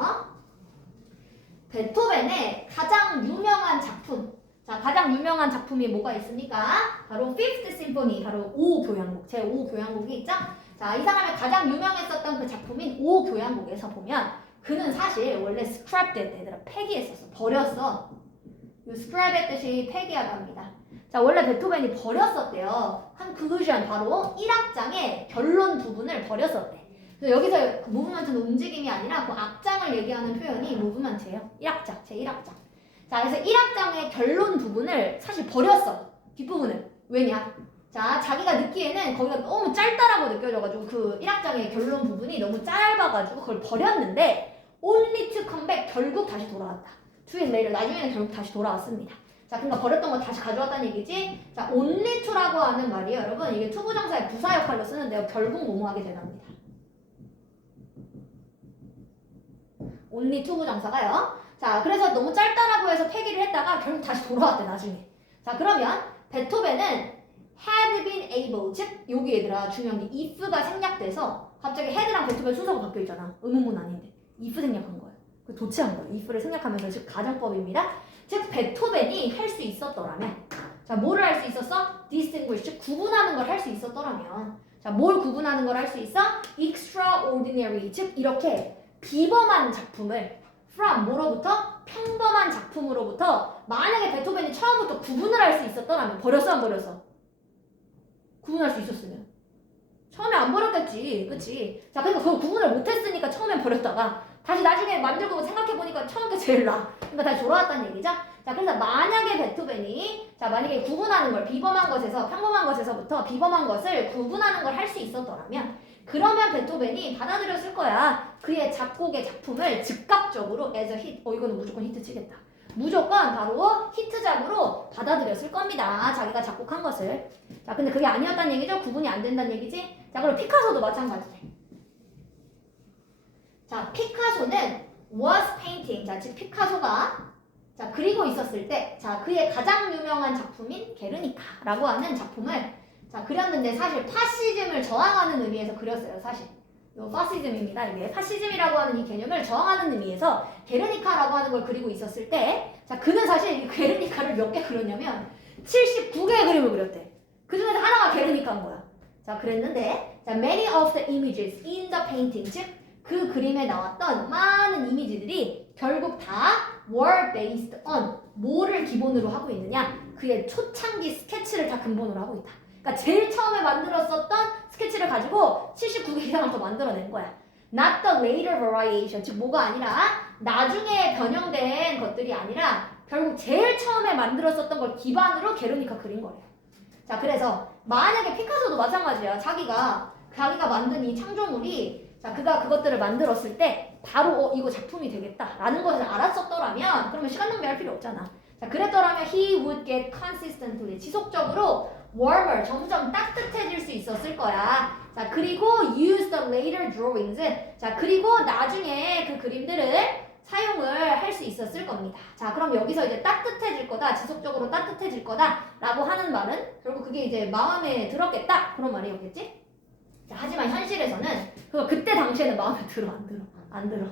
베토벤의 가장 유명한 작품. 자, 가장 유명한 작품이 뭐가 있습니까? 바로 Fifth Symphony, 바로 5교향곡, 제5교향곡이 있죠? 자, 이 사람의 가장 유명했었던 그 작품인 5교향곡에서 보면 그는 사실 원래 scrapped 했대. 얘들아, 폐기했었어. 버렸어. 이 scrap 했듯이 폐기하다 합니다. 자, 원래 베토벤이 버렸었대요. 한 conclusion, 바로 1악장의 결론 부분을 버렸었대. 그래서 여기서 무브먼트는 움직임이 아니라 그 악장을 얘기하는 표현이 무브먼트예요. 1악장, 제1악장. 자, 그래서 1악장의 결론 부분을 사실 버렸어. 뒷부분을. 왜냐? 자, 자기가 느끼에는 거기가 너무 짧다라고 느껴져가지고 그 1악장의 결론 부분이 너무 짧아가지고 그걸 버렸는데 only to come back, 결국 다시 돌아왔다. 2 years later, 나중에는 결국 다시 돌아왔습니다. 자, 그러니까 버렸던 거 다시 가져왔다는 얘기지. 자, only to라고 하는 말이에요. 여러분, 이게 투부정사의 부사 역할로 쓰는데요. 결국 뭐뭐 하게 되답니다. only 투부정사가요. 자, 그래서 너무 짧다라고 해서 폐기를 했다가 결국 다시 돌아왔대, 나중에. 자, 그러면 베토벤은 had been able, 즉 여기 얘들아 중요한 게 if가 생략돼서 갑자기 had랑 베토벤 순서가 바뀌어 있잖아. 의문문 아닌데 if 생략한 거예요. 그 도치한 거예요. if를 생략하면서 즉 가정법입니다. 즉 베토벤이 할 수 있었더라면, 자, 뭐를 할 수 있었어? distinguish, 즉 구분하는 걸 할 수 있었더라면, 자, 뭘 구분하는 걸 할 수 있어? extraordinary, 즉 이렇게 비범한 작품을 from 뭐로부터? 평범한 작품으로부터. 만약에 베토벤이 처음부터 구분을 할 수 있었더라면, 버렸어 안 버렸어? 구분할 수 있었으면 처음에 안 버렸겠지, 그치? 자, 그러니까 그걸 구분을 못했으니까 처음엔 버렸다가 다시 나중에 만들고 생각해보니까 처음 게 제일 나아. 그러니까 다시 돌아왔다는 얘기죠. 자, 그래서 만약에 베토벤이, 자, 만약에 구분하는 걸, 비범한 것에서 평범한 것에서부터 비범한 것을 구분하는 걸 할 수 있었더라면, 그러면 베토벤이 받아들였을 거야. 그의 작곡의 작품을 즉각적으로 as a hit, 이거는 무조건 히트 치겠다. 무조건 바로 히트작으로 받아들였을 겁니다. 자기가 작곡한 것을. 자, 근데 그게 아니었다는 얘기죠? 구분이 안 된다는 얘기지? 자, 그럼 피카소도 마찬가지네. 자, 피카소는 was painting, 자, 즉 피카소가 자, 그리고 있었을 때, 자, 그의 가장 유명한 작품인 게르니카라고 하는 작품을 자, 그렸는데 사실 파시즘을 저항하는 의미에서 그렸어요, 사실. 요 파시즘입니다. 이게 파시즘이라고 하는 이 개념을 저항하는 의미에서 게르니카라고 하는 걸 그리고 있었을 때, 자, 그는 사실 이 게르니카를 몇 개 그렸냐면 79개의 그림을 그렸대. 그 중에서 하나가 게르니카인 거야. 자, 그랬는데, 자, many of the images in the painting, 즉 그 그림에 나왔던 많은 이미지들이 결국 다 were based on, 뭐를 기본으로 하고 있느냐? 그의 초창기 스케치를 다 근본으로 하고 있다. 그러니까 제일 처음에 만들었었던 스케치를 가지고 79개 이상을 더 만들어낸 거야. Not the later variation, 즉 뭐가 아니라 나중에 변형된 것들이 아니라 결국 제일 처음에 만들었었던 걸 기반으로 게르니카 그린 거래요. 자, 그래서 만약에 피카소도 마찬가지야. 자기가 만든 이 창조물이, 자, 그가 그것들을 만들었을 때 바로 이거 작품이 되겠다라는 것을 알았었더라면 그러면 시간 낭비할 필요 없잖아. 자, 그랬더라면 he would get consistently, 지속적으로 warmer, 점점 따뜻해질 수 있었을 거야. 자, 그리고 use the later drawings, 자, 그리고 나중에 그 그림들을 사용을 할 수 있었을 겁니다. 자, 그럼 여기서 이제 따뜻해질 거다, 지속적으로 따뜻해질 거다 라고 하는 말은 결국 그게 이제 마음에 들었겠다 그런 말이었겠지? 자, 하지만 현실에서는 그때 당시에는 마음에 들어 안 들어.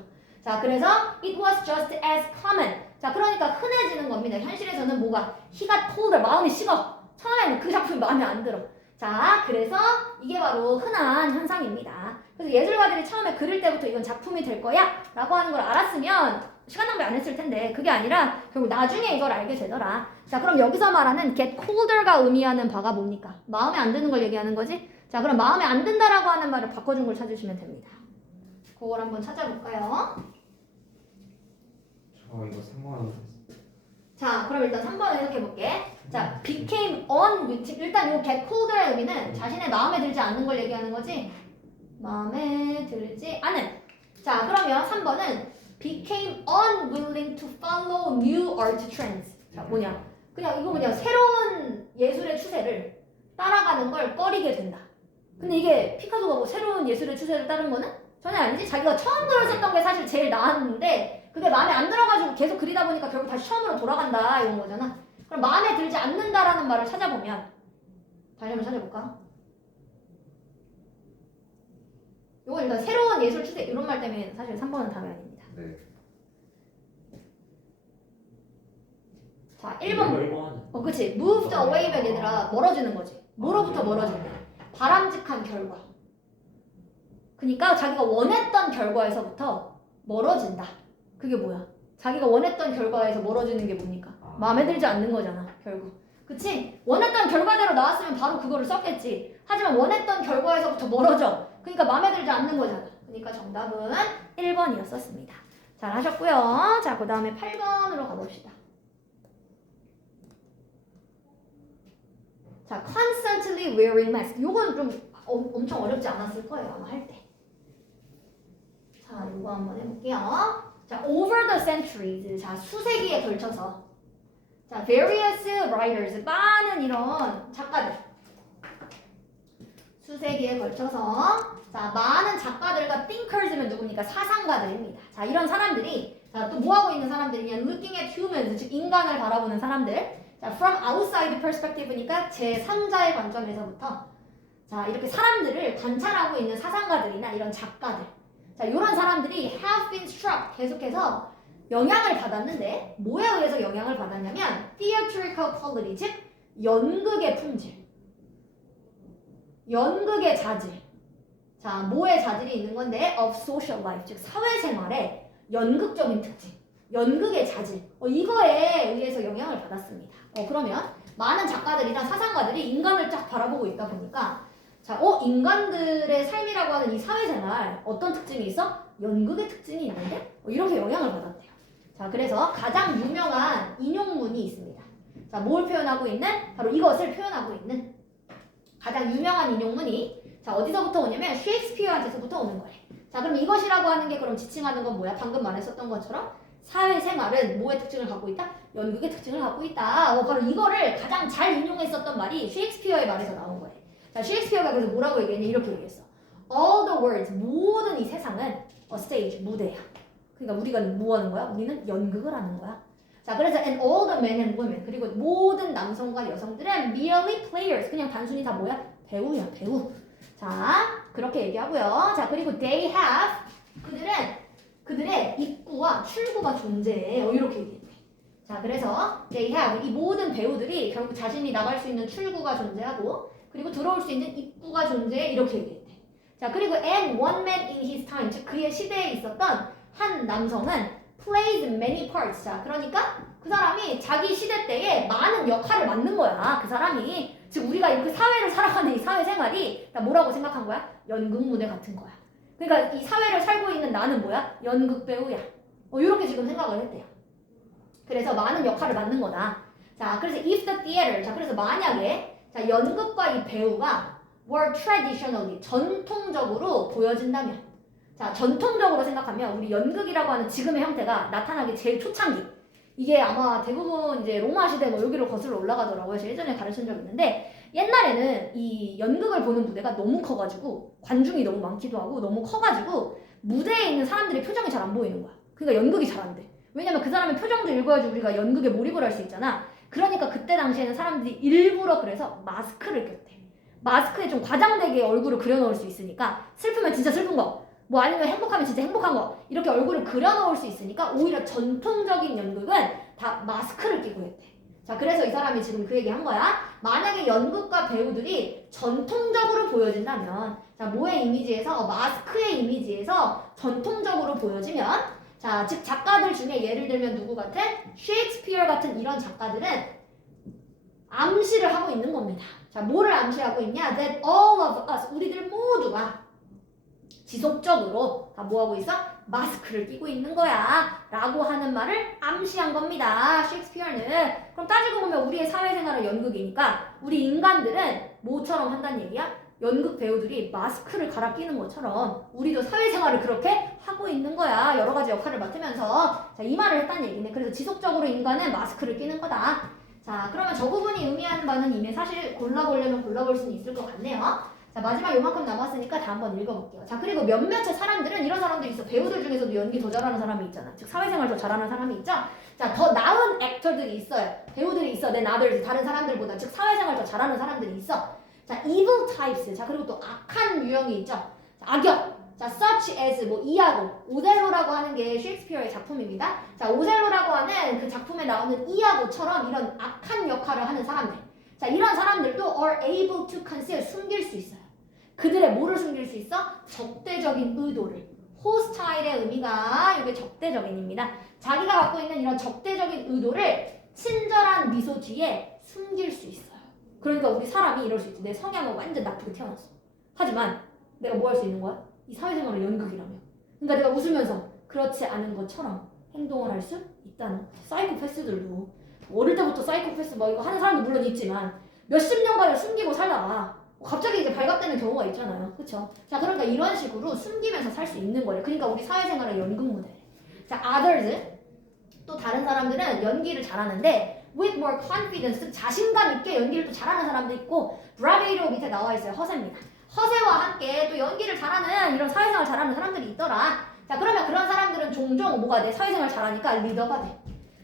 자, 그래서 it was just as common. 자, 그러니까 흔해지는 겁니다. 현실에서는 뭐가 he got colder, 마음이 식어. 처음에는 그 작품이 마음에 안 들어. 자, 그래서 이게 바로 흔한 현상입니다. 그래서 예술가들이 처음에 그릴 때부터 이건 작품이 될 거야 라고 하는 걸 알았으면 시간 낭비 안 했을 텐데 그게 아니라 결국 나중에 이걸 알게 되더라. 자, 그럼 여기서 말하는 get colder가 의미하는 바가 뭡니까? 마음에 안 드는 걸 얘기하는 거지? 자, 그럼 마음에 안 든다라고 하는 말을 바꿔준 걸 찾으시면 됩니다. 그걸 한번 찾아볼까요? 저 이거 3번. 자, 그럼 일단 3번 해석해볼게. 자, became unwilling. 일단 이 get colder의 의미는 자신의 마음에 들지 않는 걸 얘기하는 거지? 마음에 들지 않은. 자, 그러면 3번은 became unwilling to follow new art trends. 자, 뭐냐? 그냥 이거 그냥 새로운 예술의 추세를 따라가는 걸 꺼리게 된다. 근데 이게 피카소가 뭐 새로운 예술의 추세를 따른 거는 전혀 아니지. 자기가 처음 글을 썼던 게 사실 제일 나았는데 그게 마음에 안 들어가지고 계속 그리다 보니까 결국 다시 처음으로 돌아간다 이런 거잖아. 그럼 마음에 들지 않는다라는 말을 찾아보면 다시 한번 찾아볼까? 이건 일단 새로운 예술 추세 이런 말 때문에 사실 3번은 답이 아닙니다. 네. 자, 1번. 그치. moved away면 얘들아 멀어지는 거지. 뭐로부터 멀어지냐? 바람직한 결과. 그러니까 자기가 원했던 결과에서부터 멀어진다. 그게 뭐야? 자기가 원했던 결과에서 멀어지는 게 뭡니까? 마음에 들지 않는 거잖아, 결국. 그치? 원했던 결과대로 나왔으면 바로 그거를 썼겠지. 하지만 원했던 결과에서부터 멀어져. 그러니까 마음에 들지 않는 거잖아. 그러니까 정답은 1번이었었습니다. 잘 하셨고요. 자, 그 다음에 8번으로 가봅시다. 자, constantly wearing mask. 요건 좀 엄청 어렵지 않았을 거예요, 아마 할 때. 자, 이거 한번 해볼게요. 자, over the centuries. 자, 수세기에 걸쳐서. 자, various writers. 많은 이런 작가들. 수세기에 걸쳐서. 자, 많은 작가들과 thinkers면 누굽니까? 사상가들입니다. 자, 이런 사람들이. 자, 또 뭐하고 있는 사람들이냐? looking at humans. 즉, 인간을 바라보는 사람들. 자, from outside perspective니까 제3자의 관점에서부터. 자, 이렇게 사람들을 관찰하고 있는 사상가들이나 이런 작가들. 자, 이런 사람들이 have been struck 계속해서 영향을 받았는데 뭐에 의해서 영향을 받았냐면 theatrical quality, 즉 연극의 품질, 연극의 자질. 자, 뭐의 자질이 있는 건데 of social life, 즉 사회생활의 연극적인 특징, 연극의 자질. 이거에 의해서 영향을 받았습니다. 그러면 많은 작가들이나 사상가들이 인간을 쫙 바라보고 있다 보니까 자, 인간들의 삶이라고 하는 이 사회생활 어떤 특징이 있어? 연극의 특징이 있는데 이렇게 영향을 받았대요. 자, 그래서 가장 유명한 인용문이 있습니다. 자, 뭘 표현하고 있는? 바로 이것을 표현하고 있는 가장 유명한 인용문이 자, 어디서부터 오냐면 셰익스피어한테서부터 오는 거예요. 자, 그럼 이것이라고 하는 게 그럼 지칭하는 건 뭐야? 방금 말했었던 것처럼 사회생활은 뭐의 특징을 갖고 있다? 연극의 특징을 갖고 있다. 바로 이거를 가장 잘 인용했었던 말이 셰익스피어의 말에서 나온 거예요. 자, 셰익스피어가 그래서 뭐라고 얘기했냐? 이렇게 얘기했어. All the words, 모든 이 세상은 a stage, 무대야. 그러니까 우리가 뭐 하는 거야? 우리는 연극을 하는 거야. 자, 그래서 and all the men and women, 그리고 모든 남성과 여성들은 merely players, 그냥 단순히 다 뭐야? 배우야, 배우. 자, 그렇게 얘기하고요. 자, 그리고 they have, 그들의 입구와 출구가 존재해. 이렇게 얘기했대. 자, 그래서 they have, 이 모든 배우들이 결국 자신이 나갈 수 있는 출구가 존재하고 그리고 들어올 수 있는 입구가 존재해. 이렇게 얘기했대. 자, 그리고 and one man in his time, 즉 그의 시대에 있었던 한 남성은 plays many parts. 자, 그러니까 그 사람이 자기 시대 때에 많은 역할을 맡는 거야. 그 사람이. 즉 우리가 이렇게 사회를 살아가는 이 사회생활이 다 뭐라고 생각한 거야? 연극 무대 같은 거야. 그러니까 이 사회를 살고 있는 나는 뭐야? 연극 배우야. 이렇게 지금 생각을 했대요. 그래서 많은 역할을 맡는 거다. 자, 그래서 if the theater, 자, 그래서 만약에 자, 연극과 이 배우가 were traditionally, 전통적으로 보여진다면, 자, 전통적으로 생각하면 우리 연극이라고 하는 지금의 형태가 나타나기 제일 초창기. 이게 아마 대부분 이제 로마 시대 뭐 여기로 거슬러 올라가더라고요. 제가 예전에 가르친 적 있는데 옛날에는 이 연극을 보는 무대가 너무 커가지고 관중이 너무 많기도 하고 너무 커가지고 무대에 있는 사람들의 표정이 잘 안 보이는 거야. 그러니까 연극이 잘 안 돼. 왜냐면 그 사람의 표정도 읽어야지 우리가 연극에 몰입을 할 수 있잖아. 그러니까 그때 당시에는 사람들이 일부러 그래서 마스크를 꼈대. 마스크에 좀 과장되게 얼굴을 그려놓을 수 있으니까 슬프면 진짜 슬픈 거, 뭐 아니면 행복하면 진짜 행복한 거 이렇게 얼굴을 그려놓을 수 있으니까 오히려 전통적인 연극은 다 마스크를 끼고 했대. 자, 그래서 이 사람이 지금 그 얘기 한 거야. 만약에 연극과 배우들이 전통적으로 보여진다면 자, 뭐의 이미지에서? 마스크의 이미지에서 전통적으로 보여지면 자, 즉 작가들 중에 예를 들면 누구 같은? 셰익스피어 같은 이런 작가들은 암시를 하고 있는 겁니다. 자, 뭐를 암시하고 있냐? That all of us, 우리들 모두가 지속적으로 다 뭐하고 있어? 마스크를 끼고 있는 거야 라고 하는 말을 암시한 겁니다. 셰익스피어는. 그럼 따지고 보면 우리의 사회생활은 연극이니까 우리 인간들은 뭐처럼 한다는 얘기야? 연극 배우들이 마스크를 갈아 끼는 것처럼 우리도 사회생활을 그렇게 하고 있는 거야. 여러 가지 역할을 맡으면서. 자, 이 말을 했다는 얘기네. 그래서 지속적으로 인간은 마스크를 끼는 거다. 자, 그러면 저 부분이 의미하는 바는 이미 사실 골라보려면 골라볼 수는 있을 것 같네요. 자, 마지막 요만큼 남았으니까 다 한번 읽어볼게요. 자, 그리고 몇몇의 사람들은 이런 사람들이 있어. 배우들 중에서도 연기 더 잘하는 사람이 있잖아. 즉, 사회생활 더 잘하는 사람이 있죠. 자, 더 나은 액터들이 있어요. 배우들이 있어. than others, 다른 사람들보다. 즉, 사회생활 더 잘하는 사람들이 있어. 자, evil types. 자, 그리고 또 악한 유형이 있죠. 자, 악역. 자, such as 뭐 이하고 오셀로라고 하는 게 셰익스피어의 작품입니다. 자, 오셀로라고 하는 그 작품에 나오는 이하고처럼 이런 악한 역할을 하는 사람들. 자, 이런 사람들도 are able to conceal, 숨길 수 있어요. 그들의 뭐를 숨길 수 있어? 적대적인 의도를. hostile의 의미가 이게 적대적인입니다. 자기가 갖고 있는 이런 적대적인 의도를 친절한 미소 뒤에 숨길 수 있어요. 그러니까 우리 사람이 이럴 수 있지. 내 성향은 완전 나쁘게 태어났어. 하지만 내가 뭐 할 수 있는 거야? 이 사회생활의 연극이라며. 그러니까 내가 웃으면서 그렇지 않은 것처럼 행동을 할 수 있다는 거야. 사이코패스들도 어릴 때부터 사이코패스 뭐 이거 하는 사람도 물론 있지만 몇십 년간을 숨기고 살다가 갑자기 이제 발각되는 경우가 있잖아요. 그쵸? 자, 그러니까 이런 식으로 숨기면서 살 수 있는 거예요. 그러니까 우리 사회생활의 연극 모델. 자, others. 또 다른 사람들은 연기를 잘하는데 with more confidence, 즉 자신감 있게 연기를 또 잘하는 사람도 있고 bravado 밑에 나와 있어요. 허세입니다. 허세와 함께 또 연기를 잘하는 이런 사회생활 잘하는 사람들이 있더라. 자, 그러면 그런 사람들은 종종 뭐가 돼? 사회생활 잘하니까 리더가 돼.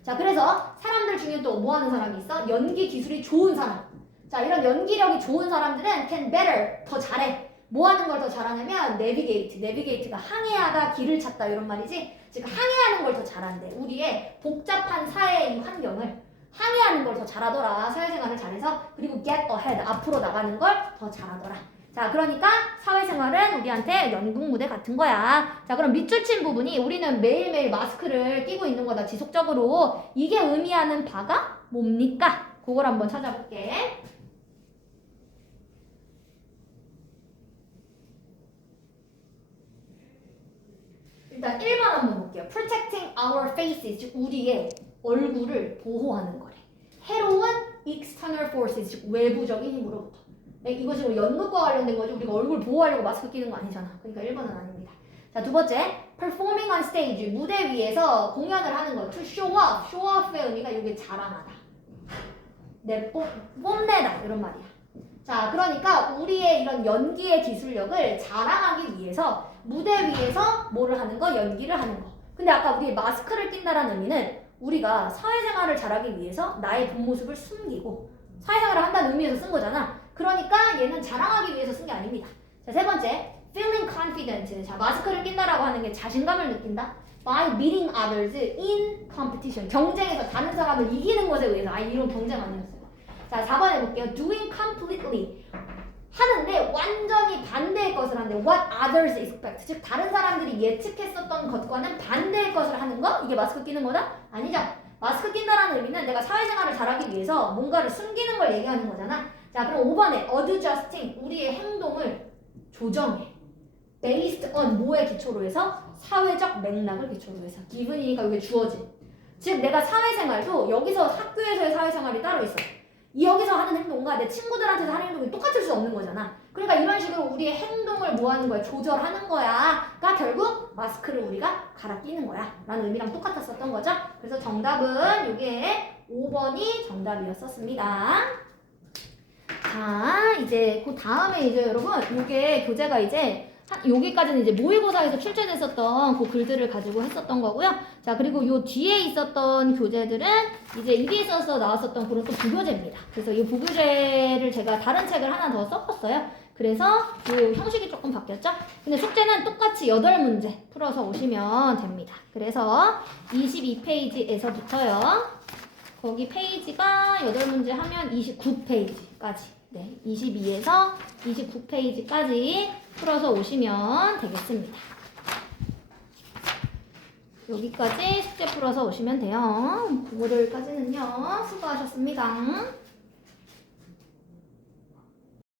자, 그래서 사람들 중에 또 뭐 하는 사람이 있어? 연기 기술이 좋은 사람. 자, 이런 연기력이 좋은 사람들은 can better, 더 잘해. 뭐 하는 걸 더 잘하냐면 navigate, navigate가 항해하다, 길을 찾다 이런 말이지. 즉 항해하는 걸 더 잘한대. 우리의 복잡한 사회의 이 환경을 항해하는 걸 더 잘하더라. 사회생활을 잘해서. 그리고 get ahead, 앞으로 나가는 걸 더 잘하더라. 자, 그러니까 사회생활은 우리한테 연극 무대 같은 거야. 자, 그럼 밑줄 친 부분이 우리는 매일매일 마스크를 끼고 있는 거다, 지속적으로. 이게 의미하는 바가 뭡니까? 그걸 한번 찾아볼게. 일단 1번 한번 볼게요. Protecting our faces, 즉 우리의 얼굴을 보호하는 거래. 해로운 external forces, 즉 외부적인 힘으로부터. 이거 지금 연극과 관련된 거지 우리가 얼굴 보호하려고 마스크 끼는 거 아니잖아. 그러니까 1번은 아닙니다. 자, 두 번째, performing on stage, 무대 위에서 공연을 하는 거. to show off, show off의 의미가 이게 자랑하다. 뽐내다 이런 말이야. 자, 그러니까 우리의 이런 연기의 기술력을 자랑하기 위해서 무대 위에서 뭐를 하는 거? 연기를 하는 거. 근데 아까 우리 마스크를 낀다라는 의미는 우리가 사회생활을 잘하기 위해서 나의 본 모습을 숨기고 사회생활을 한다는 의미에서 쓴 거잖아. 그러니까 얘는 자랑하기 위해서 쓴 게 아닙니다. 자, 세 번째, feeling confident. 자, 마스크를 낀다라고 하는 게 자신감을 느낀다. by beating others in competition. 경쟁에서 다른 사람을 이기는 것에 의해서. 아, 이런 경쟁 아니었어요. 자, 4번 해볼게요. doing completely. 하는데 완전히 반대의 것을 하는데 what others expect. 즉 다른 사람들이 예측했었던 것과는 반대의 것을 하는 거? 이게 마스크 끼는 거다? 아니죠. 마스크 낀다라는 의미는 내가 사회생활을 잘하기 위해서 뭔가를 숨기는 걸 얘기하는 거잖아. 자, 그럼 5번에 adjusting. 우리의 행동을 조정해. based on 뭐에 기초로 해서? 사회적 맥락을 기초로 해서. given이니까 이게 주어진. 즉 내가 사회생활도 여기서 학교에서의 사회생활이 따로 있어. 여기서 하는 행동과 내 친구들한테서 하는 행동이 똑같을 수 없는 거잖아. 그러니까 이런 식으로 우리의 행동을 뭐 하는 거야? 조절하는 거야.가 결국 마스크를 우리가 갈아 끼는 거야. 라는 의미랑 똑같았었던 거죠. 그래서 정답은 이게 5번이 정답이었었습니다. 자, 이제 그 다음에 이제 여러분 이게 교재가 이제 여기까지는 이제 모의고사에서 출제됐었던 그 글들을 가지고 했었던 거고요. 자, 그리고 요 뒤에 있었던 교재들은 이제 EBS에서 나왔었던 그런 또 부교재입니다. 그래서 이 부교재를 제가 다른 책을 하나 더 썼었어요. 그래서 이 형식이 조금 바뀌었죠. 근데 숙제는 똑같이 8문제 풀어서 오시면 됩니다. 그래서 22페이지에서부터요. 거기 페이지가 8문제 하면 29페이지까지. 네, 22에서 29페이지까지 풀어서 오시면 되겠습니다. 여기까지 숙제 풀어서 오시면 돼요. 9월까지는요. 수고하셨습니다.